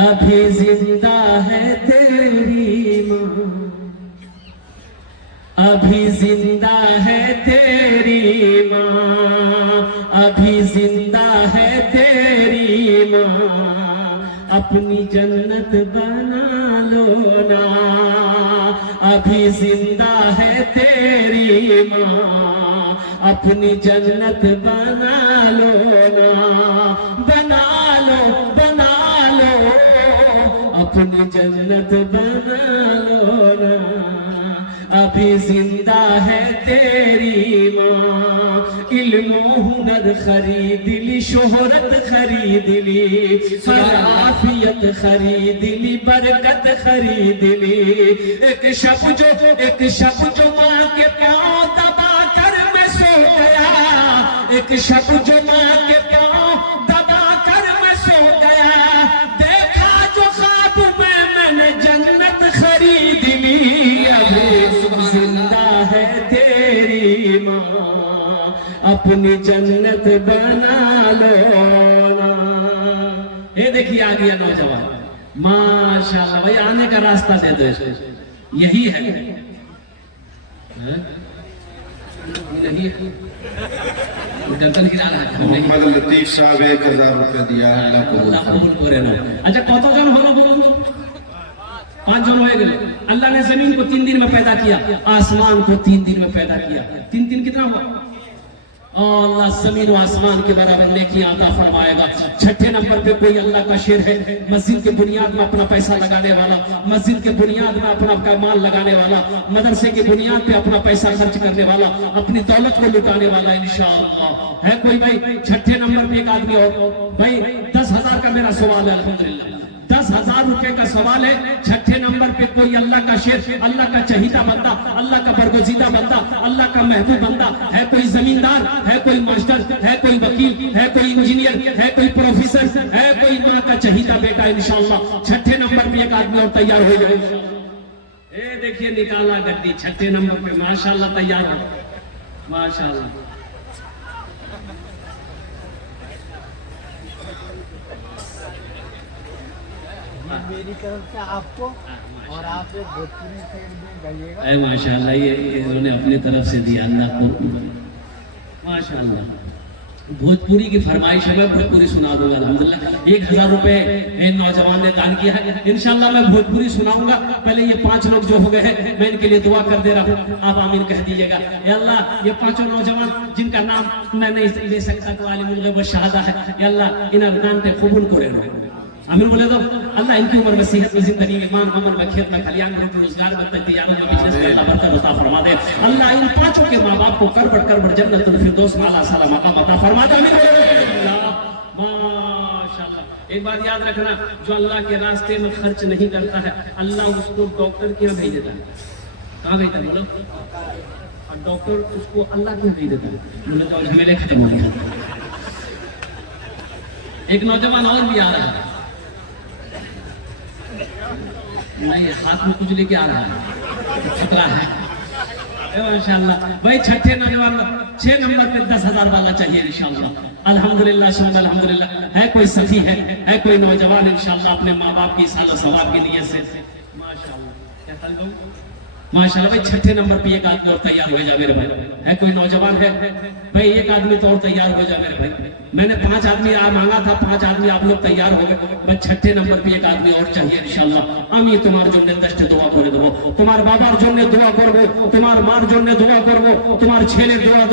अभी जिंदा है तेरी माँ, अभी जिंदा है तेरी माँ, अभी जिंदा है तेरी माँ, अपनी जन्नत बना लो ना। अभी जिंदा है तेरी माँ, अपनी जन्नत बना लो ना। बना लो, बना लो, अपनी जन्नत बना लो ना। अभी जिंदा है तेरी माँ, इल्मो हुनर खरीद ली, शोहरत खरीद ली, हर आफियत खरीद ली, बरकत खरीद ली। एक शब जो माँ के पाँव दबा कर मैं सो गया, एक शब जो माँ के पाँव दबा कर मैं सो गया, देखा जो ख्वाब में मैंने जन्नत खरीद ली। अभी जिंदा है तेरी माँ, अपनी जन्नत बना लो ना। ये देखिए आ गया नौजवान, माशाल्लाह भाई, आने का रास्ता दे दो इसको। यही है, हाँ? यही है। गर्दन हिला रहा है। मोहम्मद लतीफ साहब 1000 रुपए दिया, अल्लाह আল্লাহ कबूल কবুল করে নাও। আচ্ছা কতজন হলো বলুন তো? 5 জন হয়ে গেল। अल्लाह ने जमीन को 3 दिन में पैदा किया, आसमान को 3 दिन में पैदा किया। 3 दिन कितना हुआ? अल्लाह जमीन और आसमान के बराबर नेकी अता फरमाएगा। छठे नंबर पे कोई अल्लाह का शेर है, मस्जिद के बुनियाद में अपना पैसा लगाने वाला, मस्जिद के बुनियाद में अपना माल लगाने वाला, मदरसे के बुनियाद पे अपना पैसा खर्च करने वाला, अपनी दौलत को लुटाने वाला इंशाअल्लाह है कोई भाई। छठे नंबर पे एक आदमी और भाई 10,000 का मेरा सवाल है, अल्हम्दुलिल्लाह 10,000 रुपए का सवाल है। छठे नंबर पे कोई अल्लाह का शेर, अल्लाह का चहीता बंदा, अल्लाह का बरगुजीदा बंदा, अल्लाह का महबूब बंदा है, कोई जमींदार है, कोई मास्टर है, कोई वकील है, कोई इंजीनियर है, कोई प्रोफेसर है, कोई माँ का चहीता बेटा इंशाअल्लाह। छठे नंबर पे एक आदमी और तैयार हो जाए। ए देखिए निकाला गड्डी छठे नंबर पे, माशाअल्लाह तैयार हो, माशाअल्लाह। मेरी तरफ से आपको और आप एक भोजपुरी साइड में जाइएगा। अरे माशाअल्लाह, ये इन्होंने अपनी तरफ से दिया, अल्लाह को माशाअल्लाह। भोजपुरी की फरमाइश है, मैं भोजपुरी सुना दूंगा अल्हम्दुलिल्लाह। 1000 रुपए एक नौजवान ने दान किया है, इंशाअल्लाह मैं भोजपुरी सुनाऊंगा। पहले ये 5 लोग जो हो गए हैं, मैं इनके लिए दुआ कर दे रहा हूँ, आप आमीन कह दीजिएगा। या अल्लाह ये 5 नौजवान जिनका नाम मैं नहीं ले सकता, तो आलिमुल गैब व शहादा है, या अल्लाह इन दान पे कबूल करे रो। आमीन बोले तो अल्लाह इनकी उम्र में, सेहत में, जिंदगी में, ईमान अमल में, खेत में, खलियान में, रोजगार में, तिजारत में, बिजनेस में अल्लाह बरकत अता फरमा दे। अल्लाह इन 5 के माँ बाप को करबट जन्नतुल फिरदौस में आला साला मकाम अता फरमा दे। आमीन बोले माशाअल्लाह। एक बात याद रखना, जो अल्लाह के रास्ते में खर्च नहीं करता है, अल्लाह उसको डॉक्टर के यहाँ भेज देता है। कहाँ भेजता है बोलो? और डॉक्टर उसको अल्लाह के यहाँ भेज देता है। बोले तो झमेले खत्म हो गया। एक नौजवान और भी आ रहा है, नहीं हाथ में कुछ लेके आ रहा है, खतरा है इंशाअल्लाह। भाई छठे नौजवान 6 नंबर पे 10,000 वाला चाहिए इंशाअल्लाह। अल्हम्दुलिल्लाह शुक्र अल्हम्दुलिल्लाह। है कोई सखी है कोई नौजवान इंशाअल्लाह अपने माँ बाप की साल सवाब की नियत से माशाअल्लाह। क्या कल लोग माशाअल्लाह। भाई छठे नंबर पे एक आदमी और तैयार हो जा मेरे भाई। है कोई नौजवान है भाई, एक आदमी तो और तैयार हो जा मेरे भाई। मैंने 5 आदमी मांगा था, 5 आदमी आप लोग तैयार हो गए। बस छठे नंबर पे एक आदमी और चाहिए इंशाअल्लाह। আমি তোমার জন্য দশটা দোয়া করে দেব, তোমার বাবার জন্য দোয়া করব, তোমার মার জন্য দোয়া করব, তোমার ছেলের দোয়া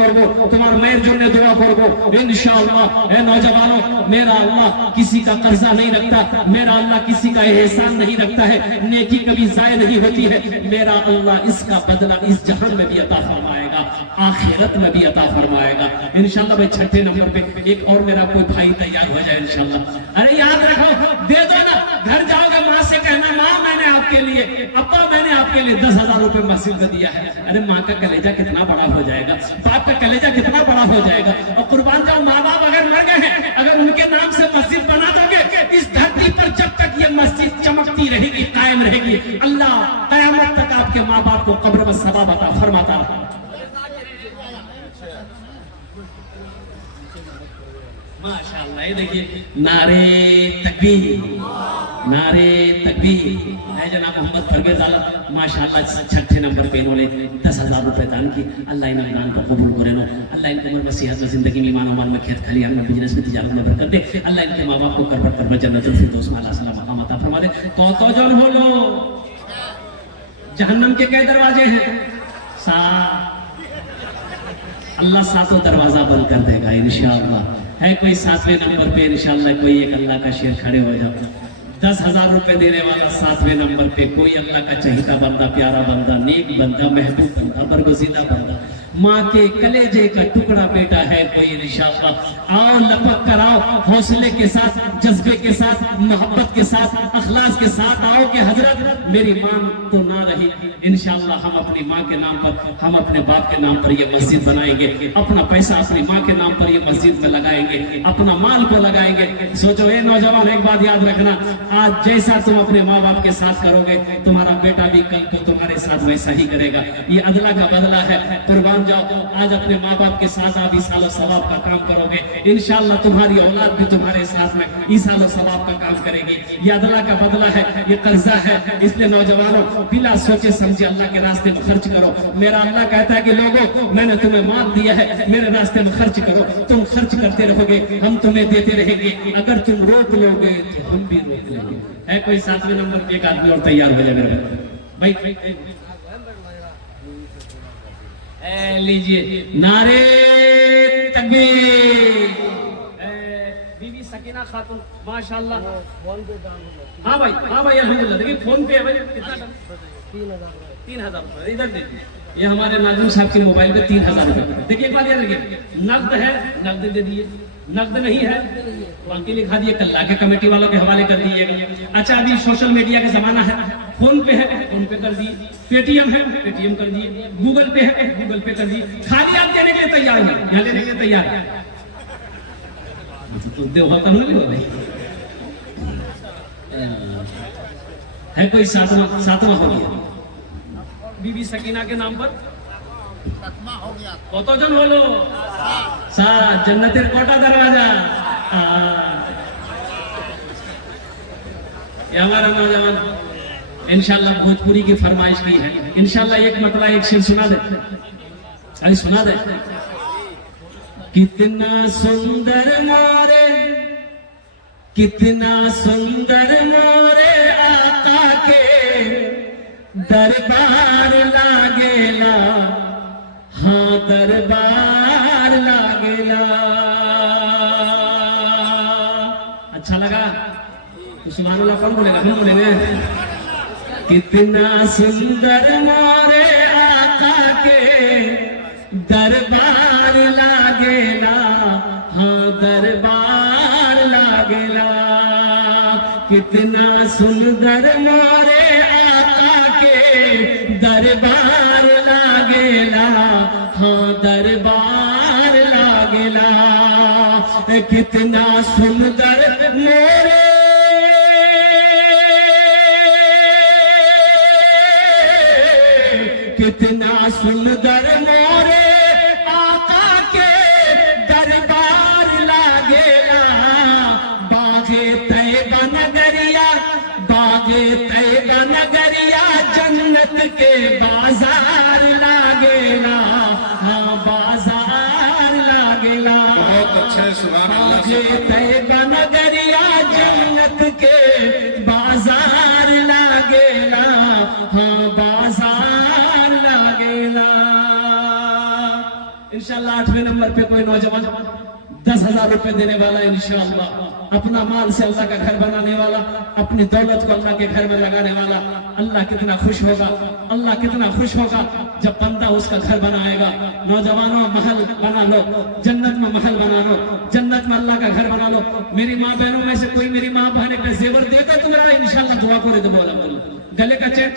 করব, তোমার মায়ের জন্য দোয়া করব इंशाअल्लाह। ए नौजवानों, मेरा अल्लाह किसी का कर्जा नहीं रखता, मेरा अल्लाह किसी का एहसान नहीं रखता है, नेकी कभी जाया नहीं होती है। मेरा अल्लाह इसका बदला इस जहान में भी अता फरमाएगा, आखिरत में भी अता फरमाएगा इंशाअल्लाह। भाई छठे नंबर पे एक और मेरा कोई भाई तैयार हो जाए इंशाअल्लाह। अरे याद रखो, दे दो ना, घर जाओगे माँ से कहना, माँ मैंने आपके लिए, अब्बा मैंने आपके लिए 10,000 रुपए मस्जिद में दिया है। अरे माँ का कलेजा कितना बड़ा हो जाएगा, बाप का कलेजा कितना बड़ा हो जाएगा। और कुर्बान जाओ, माँ बाप अगर मर गए हैं, अगर उनके नाम से मस्जिद बना दोगे, इस धरती पर जब तक ये मस्जिद चमकती रहेगी, कायम रहेगी, अल्लाह कयामत तक आपके माँ बाप को कब्र में सवाब अता फरमाता रहा। माशाअल्लाह। ये देखिए नारे तकबीर, नारे तकबीर है जनाब मोहम्मद परवेज आलम माशाअल्लाह। छठे नंबर पे इन्होंने 10,000 रुपए दान की। अल्लाह इन दान को कबूल करे लो। अल्लाह इनकी उम्र में, सेहत में, जिंदगी में, ईमान अमल में, खेत खलियान में, बिजनेस में, तिजारत में बरकत दे। अल्लाह इनके माँ बाप को करबट जन्नतुल फिरदौस में आला साला मकाम अता फरमा दे। कौन हो लो? जहन्नम के कई दरवाजे हैं? 7। अल्लाह 7 दरवाजा बंद कर देगा इंशाअल्लाह। है कोई 7वें नंबर पे इंशाअल्लाह कोई एक अल्लाह का शेर खड़े हो जाओ। 10,000 रुपए देने वाला 7वें नंबर पे कोई अल्लाह का चहीता बंदा, प्यारा बंदा, नेक बंदा, महबूब बंदा, बरगुज़ीदा बंदा, माँ के कलेजे का टुकड़ा बेटा है कोई इंशाअल्लाह। आओ लपक कर आओ, हौसले के साथ, जज्बे के साथ, मोहब्बत के साथ, अखलास के साथ आओ कि हजरत मेरी माँ तो ना रही, इंशाअल्लाह हम अपनी माँ के नाम पर, हम अपने बाप के नाम पर ये मस्जिद बनाएंगे, अपना पैसा अपनी माँ के नाम पर ये मस्जिद में लगाएंगे, अपना माल को लगाएंगे। सोचो ए नौजवान, एक बात याद रखना, आज जैसा तुम अपने माँ बाप के साथ करोगे, तुम्हारा बेटा भी कल को तुम्हारे साथ वैसा ही करेगा। ये अदला का बदला है। कुर्बान जाओ। आज अपने माँ बाप के साथ आप ईसाल सवाब का काम करोगे, इंशाअल्लाह तुम्हारी औलाद भी तुम्हारे साथ में ईसाल सवाब का काम करेगी। ये अदला का बदला है, ये कर्जा है। इसलिए नौजवानों बिना सोचे समझे अल्लाह के रास्ते में खर्च करो। मेरा अल्लाह कहता है कि लोगों मैंने तुम्हें माल दिया है, मेरे रास्ते में खर्च करो। तुम खर्च करते रहोगे, हम तुम्हें देते रहेंगे। अगर तुम रोक लोगे तो हम भी रोक लेंगे। है कोई 7वें नंबर पे एक आदमी और तैयार हो जाए मेरे भाई। लीजिए नारे तकबीर। बीबी सकीना खातून माशाल्लाह। हाँ भाई अल्हम्दुलिल्लाह। देखिए फोन पे है भाई, कितना 3,000 रुपए इधर देखिए। ये हमारे नाज़िम साहब के मोबाइल पे 3,000 रुपए। देखिए एक बात याद रखिए, नकद है नकद दे दिए, नकद नहीं है बाकी लिखा दिए, कल्ला के कमेटी वालों के हवाले कर दिए। अच्छा अभी सोशल मीडिया का जमाना है, फोन पे है फोन पे कर दिए, पेटीएम है पेटीएम कर दिए, गूगल पे है गूगल पे कर दिए। खाली आप देने के लिए तैयार है, यहाँ लेने के लिए तैयार है तो देव होता नहीं है। कोई सातवां हो गया बीबी सकीना के नाम पर কত জন হলো? 7। जन्नतेर कोटा दरवाजा। ये हमारा नौजवान इंशाल्लाह भोजपुरी की फरमाइश की है। इंशाल्लाह एक मतला एक शेर सुना दे। अरे सुना दे। कितना सुंदर मोरे कितना सुंदर मोरे आका के दरबार लागेला, हाँ दरबार लागेला। अच्छा लगा तो सुभान अल्लाह कौन बोलेगा? कौन बोलेंगे? कितना सुंदर मोरे आका के दरबार लागेला, हाँ दरबार लागेला। कितना सुंदर मोरे आका के दरबार लागेला, हाँ दरबार लागेला। कितना सुंदर मोरे कितना सुंदर मोरे आका के दरबार लागेला। बागे तैयबा नगरिया बागे तैयबा नगरिया जन्नत के बाजार लागेला, हाँ बाजार लागेला। बहुत अच्छे सुभान अल्लाह। बागे तैयबा नगरिया जन्नत के बाजार लागेला, हाँ बाजार लागेला। इंशाल्लाह 8वें नंबर पे कोई नौजवान 10,000 रुपए देने वाला है। इंशाल्लाह अपना माल से अल्लाह का घर बनाने वाला, अपनी दौलत को अल्लाह के घर में लगाने वाला। अल्लाह कितना खुश होगा, अल्लाह कितना खुश होगा जब बंदा उसका घर बनाएगा। नौजवानों महल बना लो, जन्नत में महल बना लो, जन्नत में अल्लाह का घर बना लो। मेरी माँ बहनों में से कोई मेरी माँ बहने पे जेवर देगा तो मेरा इंशाल्लाह दुआ करे तो बोला गले का चेन,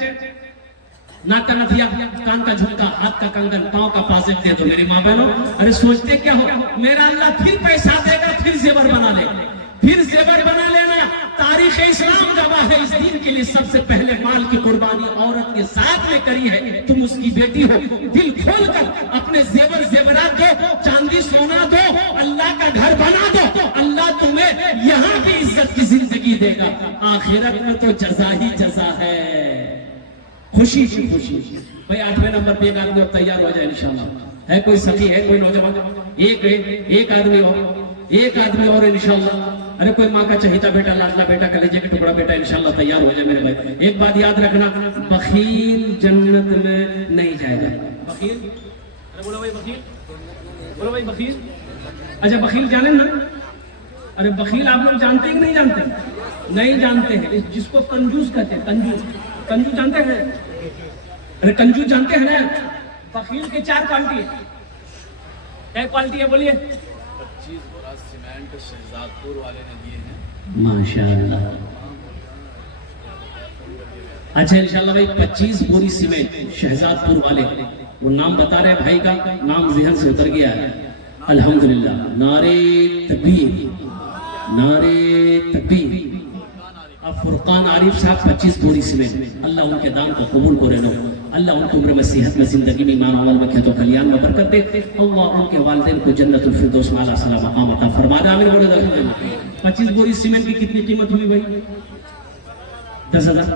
नाक का नथिया, कान का झुमका, हाथ का कंगन, पांव का पाजेब दे दो मेरी माँ बहनों। अरे सोचते क्या हो, मेरा अल्लाह फिर पैसा देगा, फिर जेवर बना ले, फिर जेवर बना लेना। तारीख इस्लाम गवाह है, इस दिन के लिए सबसे पहले माल की कुर्बानी औरत के साथ में करी है। तुम उसकी बेटी हो, दिल खोल कर अपने जेवर जेवरात दो, चांदी सोना दो, अल्लाह का घर बना दो। अल्लाह तुम्हें यहाँ भी इज्जत की जिंदगी देगा, आखिरत में तो जजा ही जजा है। खुशी की खुशी। भाई 8वें नंबर पे एक आदमी और तैयार हो जाए इंशाल्लाह। है कोई सखी, है कोई नौजवान? एक आदमी और इंशाल्लाह। अरे कोई माँ का चहेता बेटा, लाडला बेटा, कलेजे का टुकड़ा बेटा इंशाल्लाह तैयार हो जाए मेरे भाई। एक बात याद रखना, बखील जन्नत में नहीं जाएगा। बखील, अरे बोलो भाई बखील, बोलो भाई बखील। अच्छा बखील जाने ना? अरे बखील आप लोग जानते हैं कि नहीं जानते? नहीं जानते हैं। जिसको कंजूस कहते हैं, कंजूस। कंजूस जानते हैं? अरे कंजूस जानते हैं ना? बखील के 4 क्वालिटी है। क्या क्वालिटी है बोलिए? 25 बोरा सीमेंट शहजादपुर वाले ने दिए हैं माशाअल्लाह। अच्छा इंशाल्लाह भाई 25 बोरी सीमेंट शहजादपुर वाले, वो नाम बता रहे भाई का नाम ज़हन से उतर गया है। अल्हम्दुलिल्लाह, नारे तकबीर, नारे तकबीर। अब फुरकान आरिफ साहब 25 बोरी सीमेंट, अल्लाह उनके दान को कबूल करे। अल्लाह उनको उम्र में सेहत में जिंदगी में ईमान अमल में खेतों खलियान में बरकत दे। अल्लाह उनके वालिदैन को जन्नतुल फिरदौस में आला सलाम मकाम अता फरमा दे। आमीन बोले। 25 बोरी सीमेंट की कितनी कीमत हुई भाई? 10,000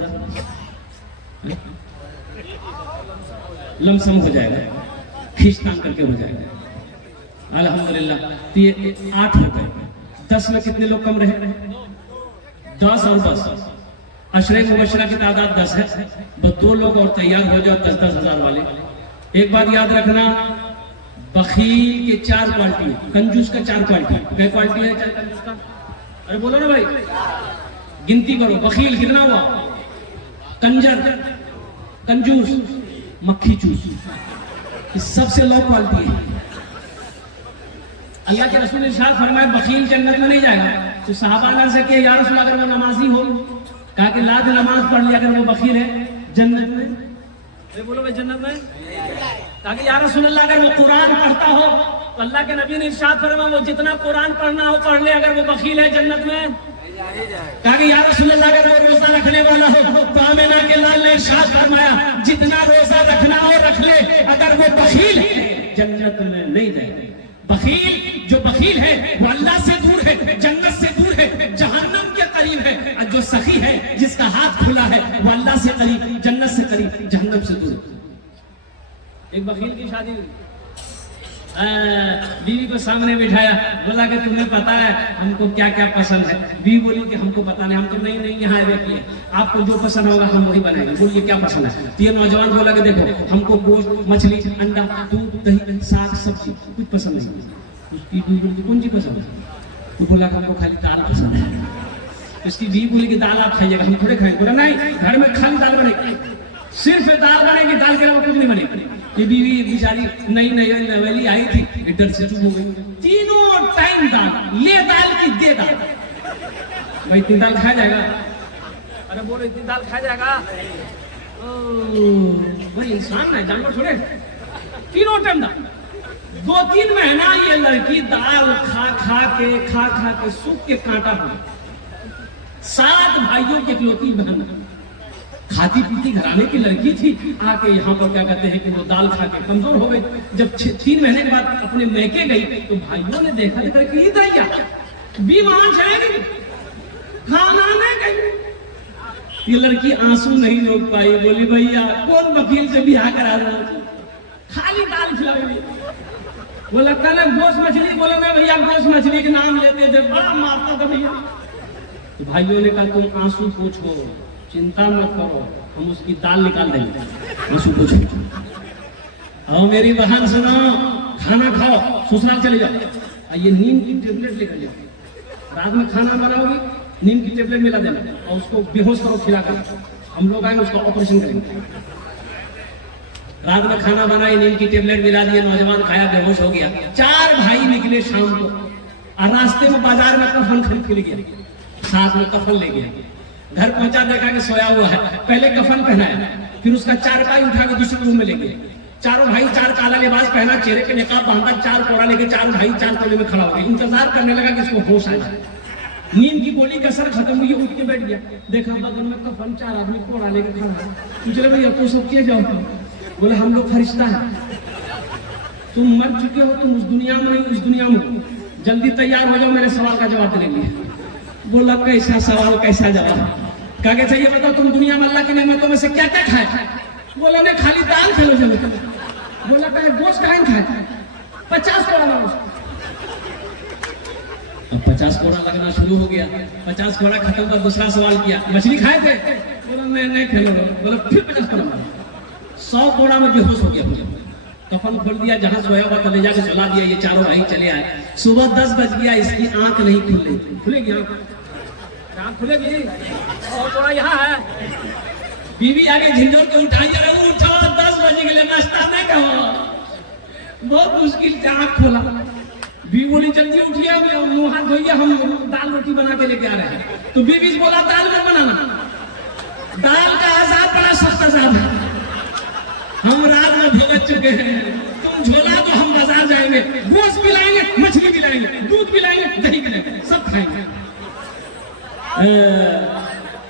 लमसम हो जाएगा, खींचतान करके हो जाएगा। अल्हम्दुलिल्लाह। तो ये 8 हो गए। 10 में कितने लोग कम रहे? 10 और 10 अशरे मुबशरा की तादाद 10 है। बस 2 लोग और तैयार हो जाओ 10-10 हजार वाले। एक बात याद रखना, बखील के 4 क्वालिटी, कंजूस का 4 क्वालिटी। क्या क्वालिटी है कंजूस का? अरे बोलो ना भाई, गिनती करो। बखील कितना हुआ? कंजर, कंजूस, मक्खी चूस, सबसे लो क्वालिटी है। अल्लाह के रसूल ने इरशाद फरमाया बखील जन्नत में नहीं जाएगा। तो सहाबा ने अर्ज़ किया या रसूल अगर वो नमाजी हो, कहा कि लाज नमाज पढ़ लिया, अगर वो बखील है जन्नत में? अरे बोलो भाई जन्नत में? कहा कि या रसूल अल्लाह अगर वो कुरान पढ़ता हो, तो अल्लाह के नबी ने इरशाद फरमाया वो जितना कुरान पढ़ना हो पढ़ ले, अगर वो बखील है जन्नत में? कहा कि या रसूल अल्लाह अगर वो रोजा रखने वाला हो, तो आमिना के लाल ने इरशाद फरमाया जितना रोजा रखना हो रख ले, अगर वो बखील है जन्नत में नहीं जाएगा। बखील जो बखील है वो अल्लाह से दूर है, जन्नत से दूर है, जहन्नम के करीब है। और जो सखी है जिसका हाथ खुला है वो अल्लाह से करीब, जन्नत से करीब, जहन्नम से दूर। एक बखील की शादी हुई, बीवी को सामने बिठाया, बोला कि तुम्हें पता है हमको क्या क्या पसंद है? बीवी बोली कि हमको पता नहीं, हम तो नहीं यहाँ बैठी है, आपको जो पसंद होगा हम वही बनाएंगे। बोलिए क्या पसंद है? तो ये नौजवान बोला कि देखो हमको गोश्त, मछली, अंडा, दूध, दही, साग, सब्जी कुछ पसंद नहीं। उसकी बीवी बोली कौन सी पसंद है? तो बोला कि हमको खाली दाल पसंद है। उसकी बीवी बोली कि दाल आप खाइएगा, हम थोड़े खाएंगे। बोला नहीं, घर में खाली दाल बनेगी, सिर्फ दाल बनेगी, दाल के अलावा कुछ नहीं बनेगी। ये बीवी बेचारी नई नवेली आई थी, इधर से चुप हो गई। तीनों टाइम दाल, ले दाल की दे दाल। भाई इतनी दाल खाया जाएगा? अरे बोलो इतनी दाल खाया जाएगा? भाई इंसान है, जानवर थोड़े। तीनों टाइम दाल। 2-3 महीना ये लड़की दाल खा खा के सूख के कांटा हो। 7 भाइयों की इकलौती बहन, खाती पीती घराने की लड़की थी, आके यहाँ पर क्या कहते हैं कि वो दाल खा के कमजोर हो गई। जब 3 महीने के बाद अपने मैके गई तो भाइयों ने देखा कि दैया बीमार चलेगी, खाना नहीं गई। ये लड़की आंसू नहीं रोक पाई, बोली भैया कौन वकील से ब्याह करा रहा, खाली दाल खिलाओगी? बोला कहना गोश्त मछली। बोला ना भैया गोश्त मछली के नाम लेते थे, बड़ा मारता था भैया। तो भाइयों ने कहा तुम आंसू पूछो, चिंता मत करो, हम उसकी दाल निकाल देंगे, आंसू पूछो। और मेरी बहन सुनो, खाना खाओ, ससुराल चले जाओ, ये नीम की टेबलेट लेकर जाओ। रात में खाना बनाओगी, नीम की टेबलेट मिला देना और उसको बेहोश करो खिला कर, हम लोग आएंगे उसका ऑपरेशन करेंगे। रात में खाना बनाई, नीम की टेबलेट मिला दिए, नौजवान खाया, बेहोश हो गया। 4 भाई निकले शाम को, और रास्ते में बाजार में कफन खरीद के ले गया, साथ में कफन ले गया। घर पहुंचा, देखा कि सोया हुआ है, पहले कफन पहनाया, फिर उसका चारपाई उठा के दूसरे रूम में ले गए। चारों भाई 4 काला लिबास पहना, चेहरे के निकाब बांधा, 4 कोड़ा लेके 4 भाई 4 कोने में खड़ा हो गया। इंतजार करने लगा कि इसको होश आ जाए। नींद की गोली का असर खत्म हुई, उठ के बैठ गया। देखा बगल में कफन, 4 आदमी कोड़ा लेके खड़ा है। पूछ भैया तो सब किए जाओ? बोले हम लोग फरिश्ता है, तुम मर चुके हो, तुम उस दुनिया में नहीं, उस दुनिया में, जल्दी तैयार हो जाओ, मेरे सवाल का जवाब देंगे। बोला कैसा सवाल, कैसा जवाब? क्या कहते ये बताओ तुम दुनिया में अल्लाह की नेमतों में से क्या क्या खाए? बोला ने खाली दाल खेलो जब। बोला कहे गोश्त काहे खाए? 50 कोड़ा गोश्त। अब 50 कोड़ा लगना शुरू हो गया। 50 कोड़ा खत्म कर दूसरा सवाल किया, मछली खाए थे? बोला मैं नहीं खेलो। बोला फिर 50 कोड़ा। 100 कोड़ा में बेहोश हो गया। कफन खोल दिया, जहां सोया हुआ था ले जाके सुला दिया। ये चारों भाई चले आए। सुबह 10 बज गया, इसकी आंख नहीं खुल रही थी। खुलेगी आंख खुलेगी? और थोड़ा यहाँ है। बीवी आगे झिंझोर के उठाई, अरे उठो 10 बजे के लिए नाश्ता नहीं कहो। बहुत मुश्किल से आंख खोला। बीवी बोली जल्दी उठिए, मुंह हाथ धोइए, हम दाल रोटी बना के लेके आ रहे हैं। तो बीवी बोला दाल में बनाना, दाल का आजाद बड़ा सख्त आजाद है, हम रात में भुगत चुके हैं। तुम झोला तो हम बाजार जाएंगे, गोश्त पिलाएंगे, मछली पिलाएंगे, दूध पिलाएंगे, दही पिलाएंगे, सब खाएंगे।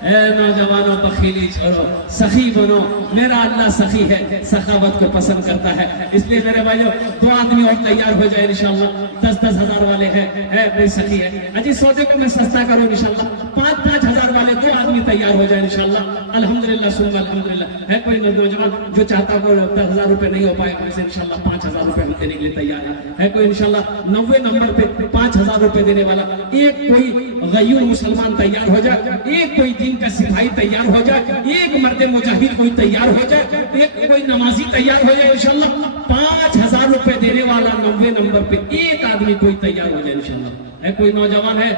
ए नौजवानों बखीली छोड़ो, सखी बनो। मेरा अल्लाह सखी है, सखावत को पसंद करता है। इसलिए मेरे भाइयों 2 आदमी और तैयार हो जाए इंशाल्लाह। 10-10 हजार वाले हैं, कोई सखी है अजी सौदे को मैं सस्ता करूँ इंशाल्लाह। 5-5 हजार वाले 2 आदमी तैयार हो जाए इंशाल्लाह। अल्हम्दुलिल्लाह सुम्मा अल्हम्दुलिल्लाह। है कोई नौजवान जो चाहता हो 10,000 रुपए नहीं हो पाए वैसे इंशाल्लाह 5,000 रुपए हम देने के लिए तैयार है कोई इंशाल्लाह 90 नंबर पे 5,000 रुपए देने वाला। एक कोई गयूर मुसलमान तैयार हो जाए, एक कोई दिन का सिपाही तैयार हो जाए, एक मर्द मुजाहिद कोई तैयार हो जाए, एक कोई नमाजी तैयार हो जाए इंशाल्लाह। 5,000 रुपए देने वाला 90 नंबर पे एक आदमी कोई तैयार हो जाए इंशाल्लाह। है कोई नौजवान है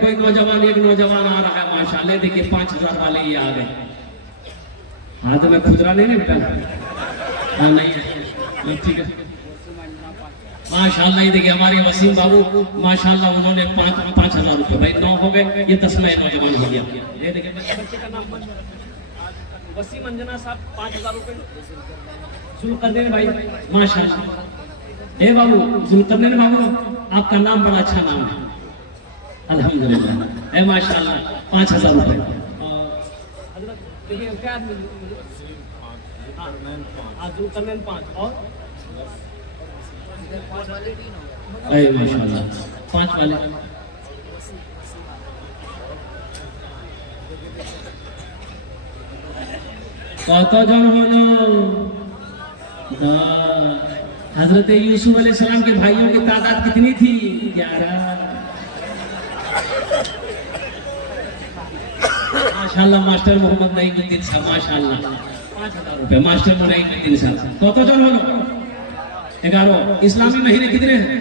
कोई नौजवान? एक नौजवान आ रहा है माशाल्लाह। देखिए 5,000 वाले ये आ गए। हाथ में खुदरा नहीं बेटा? हाँ नहीं है, ठीक है माशाल्लाह। ये देखिए हमारे वसीम बाबू माशाल्लाह उन्होंने 5,000 रुपए भाई 9 हो गए। ये 10वां नौजवान हो गया। ये देखिए बच्चे का नाम वसीम अंजना साहब 5,000 रुपए। जुल्करनैन भाई माशाल्लाह। ए बाबू जुल्करनैन बाबू आपका नाम बड़ा अच्छा नाम है अल्हम्दुलिल्लाह। ए माशाल्लाह 5,000 रुपए। देखिए क्या जुल्करनैन 5 और माशाल्लाह 5 वाले। কতজন হলো? हजरत यूसुफ अलैहिस्सलाम के भाइयों की तादाद कितनी थी? 11। माशाल्लाह मास्टर मोहम्मद नईमुद्दीन साहब माशाल्लाह 5,000 रुपए। मास्टर नईमुद्दीन साहब কতজন হলো? 11। इस्लामी महीने कितने हैं?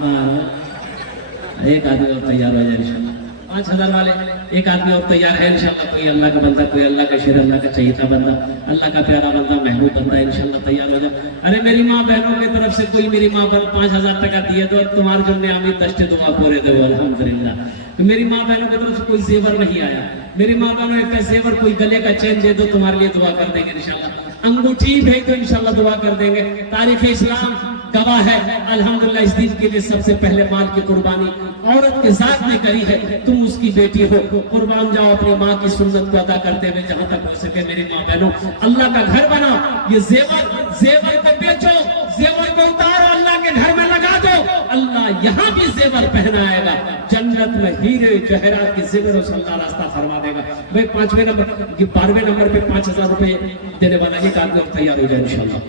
12। एक आदमी और तैयार हो जाए इंशाल्लाह। 5,000 वाले एक आदमी और तैयार है इंशाल्लाह। कोई अल्लाह का बंदा, कोई अल्लाह का शेर, अल्लाह का चहीता बंदा, अल्लाह का प्यारा बंदा, महबूब बंदा इंशाल्लाह तैयार हो जाए। अरे मेरी माँ बहनों की तरफ से कोई मेरी माँ बहन 5,000 टका दिए तो तुम्हारे जो आमी दस्ते दुआ पूरे दो अल्हम्दुलिल्लाह। तो मेरी माँ बहनों की तरफ से कोई जेवर नहीं आया। मेरी माँ बहनों एक जेवर कोई गले का चेन दे दो तुम्हारे लिए दुआ कर देंगे इंशाल्लाह। अंगूठी भेज दो इंशाल्लाह दुआ कर देंगे। तारीफ इस्लाम गवाह है अल्हम्दुलिल्लाह। इस दिन के लिए सबसे पहले माल की कुर्बानी औरत के साथ ने करी है। तुम उसकी बेटी हो, कुर्बान जाओ अपनी माँ की सुन्नत को अदा करते हुए जहां तक हो सके। मेरी माँ बहनों अल्लाह का घर बनाओ। ये जेवर को बेचो, जेवर को उतारो, अल्लाह के घर में लगा दो। अल्लाह यहाँ भी जेवर पहनाएगा। जन्नत में हीरे जहरात की जेवरों से अल्लाह रास्ता फरमा देगा। भाई 5वें नंबर 12वें नंबर पे 5,000 रुपए देने वाला एक आदमी तैयार हो जाए इंशाल्लाह।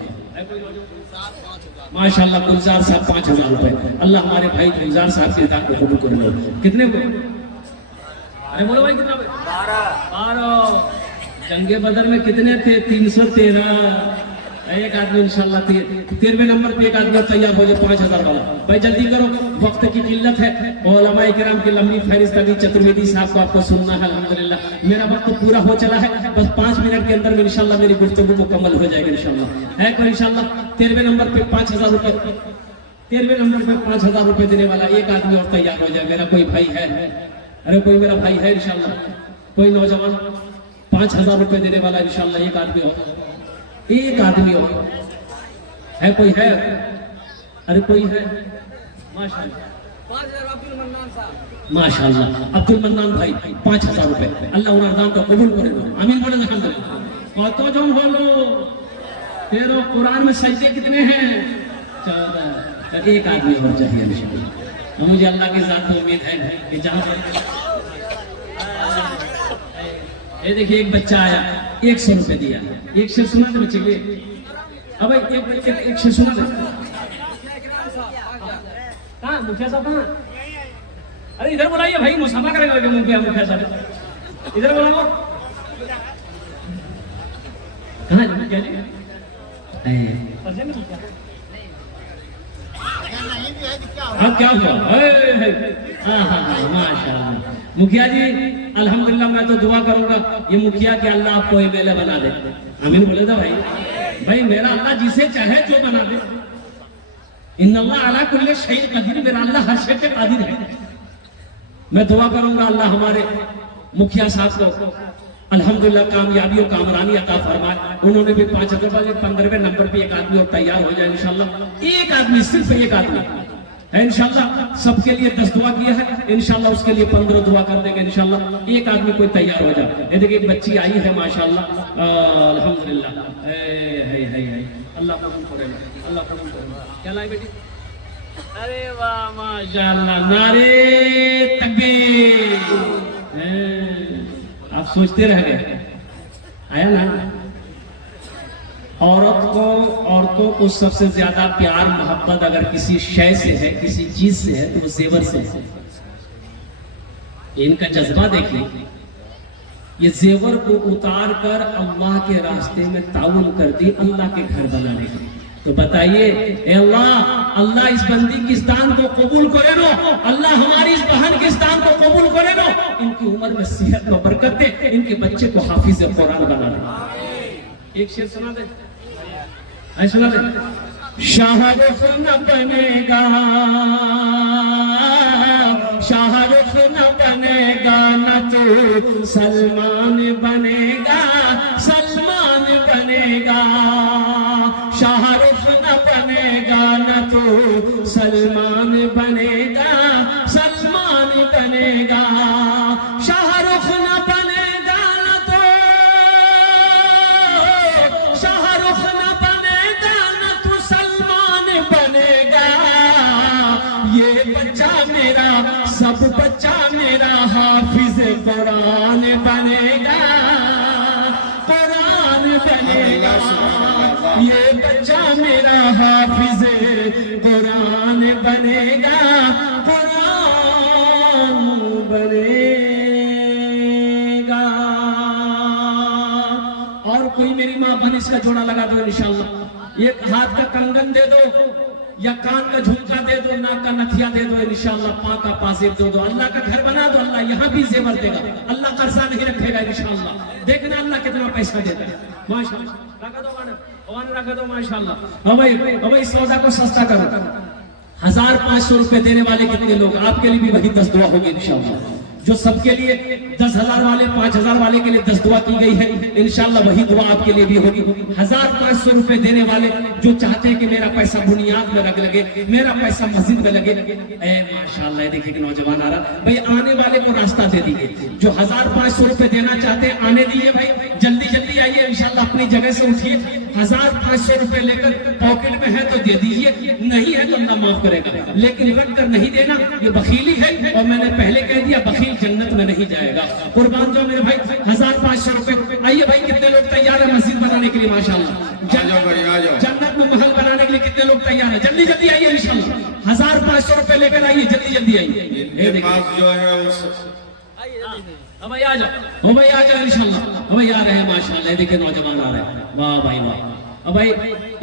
माशाल्लाह गुलजार साहब 5,000 रुपए। अल्लाह हमारे भाई गुलजार साहब के दान को कबूल कर लो। कितने को? अरे बोलो भाई कितना? 12। जंगे बदर में कितने थे? 313। एक आदमी इंशाल्लाह 13वें नंबर पे एक आदमी तैयार हो जाए 5,000 वाला। भाई जल्दी करो, वक्त की किल्लत है। उलमा इकराम की लंबी फहरिस्त अभी चतुर्वेदी साहब को आपको सुनना है अल्हम्दुलिल्लाह। मेरा वक्त पूरा हो चला है, बस 5 मिनट के अंदर में इंशाल्लाह मेरी गुफ्तगू मुकम्मल हो जाएगी इंशाल्लाह। है कोई इंशाल्लाह 13वें नंबर पे 5,000 रुपए। 13वें नंबर पे 5,000 रुपए देने वाला एक आदमी और तैयार हो जाए। मेरा कोई भाई है? अरे कोई मेरा भाई है इंशाल्लाह? कोई नौजवान 5,000 रुपए देने वाला इंशाल्लाह एक आदमी हो, एक आदमी हो। है कोई है? अरे कोई है? माशाल्लाह अब्दुल मन्नान भाई 5,000 रुपए। अल्लाह उन अरदान को कबूल करे। आमीन बोले अल्हम्दुलिल्लाह। कतজন হলো? 13। कुरान में सजदे कितने हैं? 14। एक आदमी और चाहिए इंशाल्लाह। मुझे अल्लाह की जात पे उम्मीद है कि जहां ये देखिए एक बच्चा आया 100 रुपए दिया। एक शेर सुना दे बच्चे के। अब एक शेर सुना दे। कहाँ मुखिया साहब कहाँ? अरे इधर बुलाइए भाई, मुसाफा करेगा मुखिया साहब, इधर बुलाओ। कहाँ जी मुखिया जी? अब क्या हुआ? माशाल्लाह मुखिया जी अल्हम्दुलिल्लाह। मैं तो दुआ करूंगा ये मुखिया के अल्लाह आपको एमएलए बना दे। आमीन बोले था भाई। भाई मेरा अल्लाह जिसे चाहे जो बना दे। इन्नल्लाह अला कुल्ली शैइन कदीर। मेरा अल्लाह हर शय पे कादिर है। मैं दुआ करूंगा अल्लाह हमारे मुखिया साहब को अल्हम्दुलिल्लाह कामयाबी और कामरानी अता फरमाए। उन्होंने भी 5,000 रुपए 15वें नंबर पे एक आदमी और तैयार हो जाए इंशाल्लाह। एक आदमी, सिर्फ एक आदमी है इंशाल्लाह। सबके लिए 10 दुआ किया है, इंशाल्लाह उसके लिए 15 दुआ कर देंगे इंशाल्लाह। एक आदमी कोई तैयार हो जाए। ये देखिए एक बच्ची आई है माशाल्लाह, अल्हम्दुलिल्लाह। अल्लाह कबूल करेगा, अल्लाह कबूल करेगा। क्या लाई बेटी? अरे वाह माशाल्लाह, नारे तकबीर। आप सोचते रह गए, आया ना। औरतों को सबसे ज्यादा प्यार मोहब्बत अगर किसी शय से है, किसी चीज से है, तो वो जेवर से है। इनका जज्बा देखिए, ये जेवर को उतार कर अल्लाह के रास्ते में ताउन कर दी, अल्लाह के घर बनाने का। तो बताइए, ए अल्लाह इस बंदी की स्थान को कबूल करे नो, अल्लाह हमारी इस बहन के स्थान को कबूल करे नो, इनकी उम्र में सेहत में बरकत दे, इनके बच्चे को हाफिज कुरान बना दे। एक शेर सुना दे, सुना दे। शाहरुख न बनेगा, शाहरुख न बनेगा न तो सलमान बनेगा, सलमान बनेगा। शाहरुख न बनेगा न तो सलमान बनेगा, सलमान बनेगा। शाहरुख न बनेगा न तो, शाहरुख न बनेगा न तो सलमान बनेगा। ये बच्चा मेरा, सब बच्चा मेरा हाफिज कुरान बनेगा, कुरान बनेगा। ये बच्चा मेरा हाफिज कुरान बनेगा, कुरान बनेगा। और कोई मेरी माँ बहन इसका जोड़ा लगा दो इंशाल्लाह। एक हाथ का कंगन दे दो, या कान का झुमका दे दो, नाक का नथिया दे दो इंशाल्लाह, पाँ का पासेब दे दो। अल्लाह का घर बना दो, अल्लाह यहाँ भी जेवर देगा, अल्लाह कर्जा नहीं रखेगा इंशाल्लाह। देखना अल्लाह कितना पैसा देता है माशाल्लाह। रखा दो रखा दो माशाल्लाह। भाई सौदा को सस्ता करो। 1500 रुपए देने वाले कितने लोग? आपके लिए भी वही 10 दुआ होगी इंशाल्लाह। जो सबके लिए 10,000 वाले, 5,000 वाले के लिए 10 दुआ की गई है, इंशाल्लाह वही दुआ आपके लिए भी होगी। 1500 रुपए देने वाले जो चाहते हैं कि मेरा पैसा बुनियाद में लगे, मेरा पैसा मस्जिद में लगे, माशाल्लाह। देखिए कि नौजवान आ रहा, भाई आने वाले को रास्ता दे दीजिए। जो 1500 रुपए देना चाहते हैं आने दीजिए भाई, जल्दी जल्दी आइए इंशाल्लाह। अपनी जगह से उठिए, 1500 रुपए लेकर पॉकेट में है तो दे दीजिए, नहीं है तो अल्लाह माफ करेगा। लेकिन रख कर नहीं देना, ये बखीली है। और मैंने पहले कह दिया, बखील जन्नत में नहीं जाएगा। कुर्बान जाओ मेरे भाई, 1500 रुपए। आइए भाई, कितने लोग तैयार है मस्जिद बनाने के लिए माशाल्लाह? जन्नत में महल बनाने के लिए कितने लोग तैयार है? जल्दी जल्दी आइए इंशाल्लाह। 1500 रुपए लेकर आइए, जल्दी जल्दी आइए। जो है उस भाई आ जाओ, ओ भाई आ जाओ इंशाल्लाह। भाई आ रहे हैं माशाल्लाह। देखिए नौजवान आ रहे हैं, वाह भाई वाह। अब भाई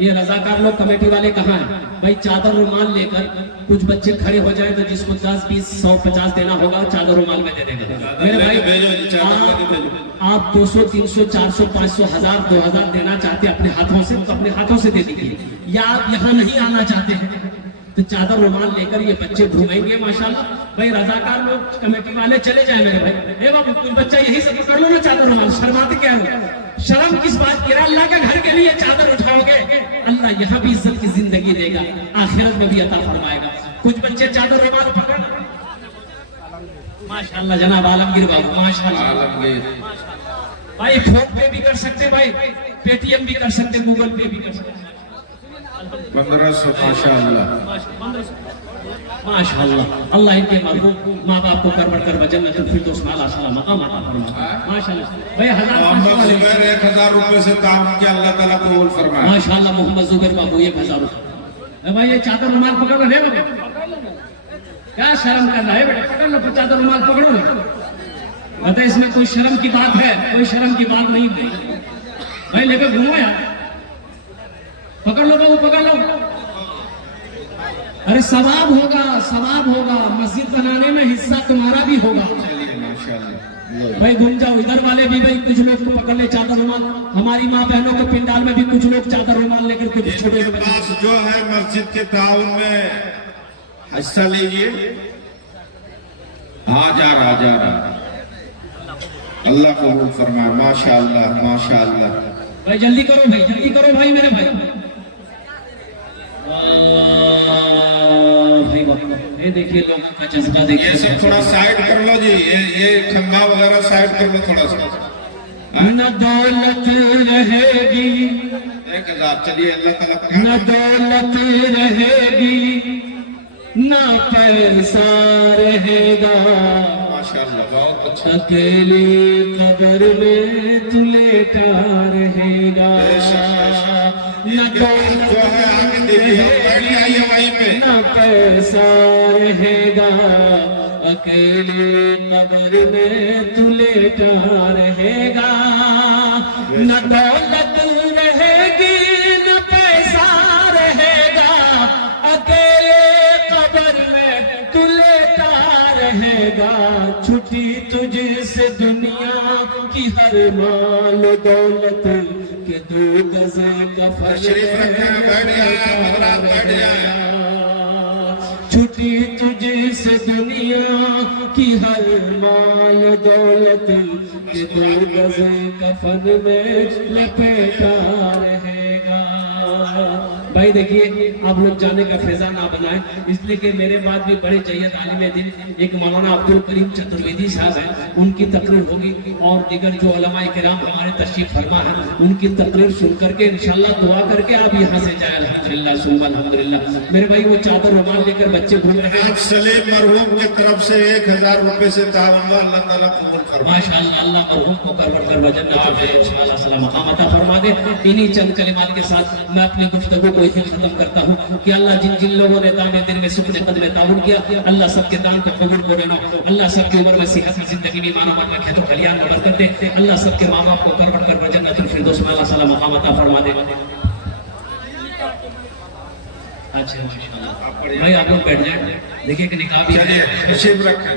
ये रजाकार लोग कमेटी वाले कहाँ हैं? भाई चादर रुमाल लेकर कुछ बच्चे खड़े हो जाए तो जिसको 10, 20, 100, 50 देना होगा चादर रुमाल में दे देगा। मेरे भाई आप 200, 300, 400, 500, 1000, 2000 देना चाहते हैं अपने हाथों से तो अपने हाथों से दे दीजिए। या आप यहाँ नहीं आना चाहते हैं तो चादर रुमाल लेकर ये बच्चे घूमेंगे माशाल्लाह। भाई रजाकार लोग कमेटी वाले चले जाए मेरे भाई। ए बाबू कुछ बच्चा यही से पकड़ लो ना चादर रुमाल, शर्माते क्या हो? शर्म किस बात की? अल्लाह के घर के लिए चादर उठाओगे, अल्लाह यहाँ भी इज्जत की जिंदगी देगा, आखिरत में भी अता फरमाएगा। कुछ बच्चे चादर रुमाल पकड़ माशाल्लाह। जनाब आलमगीर बाबू माशाल्लाह। भाई फोन पे भी कर सकते, भाई पेटीएम भी कर सकते, गूगल पे भी कर सकते। 1500 माशाल्लाह माशाल्लाह। अल्लाह इनके मरहूम माँ बाप को करवट कर जन्नत फिरदौस में आला मकाम अता फरमाए माशाल्लाह। भाई 1000 रुपए से ताउन किया, अल्लाह ताला कबूल फरमाए माशाल्लाह। मोहम्मद जुबैर बाबू 1000 रुपए। भाई ये चादर रुमाल पकड़ लो रे, क्या शर्म कर रहा है बेटा? पकड़ लो, चादर रुमाल पकड़ो ना। बता इसमें कोई शर्म की बात है? कोई शर्म की बात नहीं है भाई। लेकर घूमो यार, पकड़ लो बाबू, पकड़ लो। अरे सवाब होगा, सवाब होगा। मस्जिद बनाने में हिस्सा तुम्हारा भी होगा भाई। घूम जाओ, इधर वाले भी भाई कुछ लोग को पकड़ ले चादर रुमाल। हमारी माँ बहनों के पिंडाल में भी कुछ लोग चादर रुमाल लेकर कुछ छोटे पास जो है मस्जिद के ताउन में हिस्सा लीजिए। आ जा रहा अल्लाह कबूल फरमाए माशाल्लाह माशाल्लाह। भाई जल्दी करो भाई, जल्दी करो भाई मेरे भाई। भाई ये देखिए लोगों का चस्का ये देखिए। सब थोड़ा साइड कर लो जी, ये खंभा वगैरह साइड कर लो थोड़ा सा। न दौलत रहेगी, 1000 चलिए, अल्लाह ताला न दौलत रहेगी, न पैसा रहेगा, माशाल्लाह बहुत अच्छा। अकेली कब्र में तू लेटा रहेगा। न दौलत जो है आगे देखिए, बैठ जाइए वहीं पे। न पैसा रहेगा, अकेली कब्र में तू लेटा रहेगा। न दौलत रहेगी, न पैसा रहेगा, अकेले कब्र में तू लेटा रहेगा। छुट्टी तुझसे दुनिया की हर माल दौलत के 2 गज कफन शरीफ रखें, बैठ जाए हजरात, बैठ जाए। छुट्टी तुझसे दुनिया की हर माल दौलत के 2 गज कफन में लपेटा रहेगा। भाई देखिए, आप लोग जाने का फैजा ना बनाए, इसलिए कि मेरे बाद भी बड़े जैयद आलिम दिन एक मौलाना अब्दुल करीम चतुर्वेदी साहब हैं, उनकी तकरीर होगी और दीगर जो उलमा किराम हमारे तशरीफ फरमा है उनकी तकरीर सुन करके इंशाल्लाह दुआ करके आप यहाँ से जाए। अल्हम्दुलिल्लाह सुम्मा अल्हम्दुलिल्लाह। मेरे भाई वो चादर रुमाल लेकर बच्चे घूम रहे हैं। आप सलीम मरहूम की तरफ से 1000 रुपए से तावन, अल्लाह ताला कबूल फरमाए। माशाअल्लाह, अल्लाह मरहूम को करवट कर वजन्नतुल फिरदौस आला सलाम मकाम अता फरमा दे। इन्हीं चंद कलिमात के साथ मैं अपनी गुफ्तगू को यहीं खत्म करता हूँ कि अल्लाह जिन जिन लोगों ने दाने दिन में सुकून कदम में ताउन किया, अल्लाह सबके दान को कबूल करे नो। अल्लाह सबकी उम्र में सेहत में जिंदगी में मानो में खेतों खलियान में बरकत दे। अल्लाह सबके माँ बाप को करवट कर वजन्नतुल फिरदौस आला सलाम मकाम अता फरमा दे। अच्छा माशाअल्लाह भाई, आप लोग बैठ जाए। देखिए कि निकाह भी चलिए तशरीफ रखें।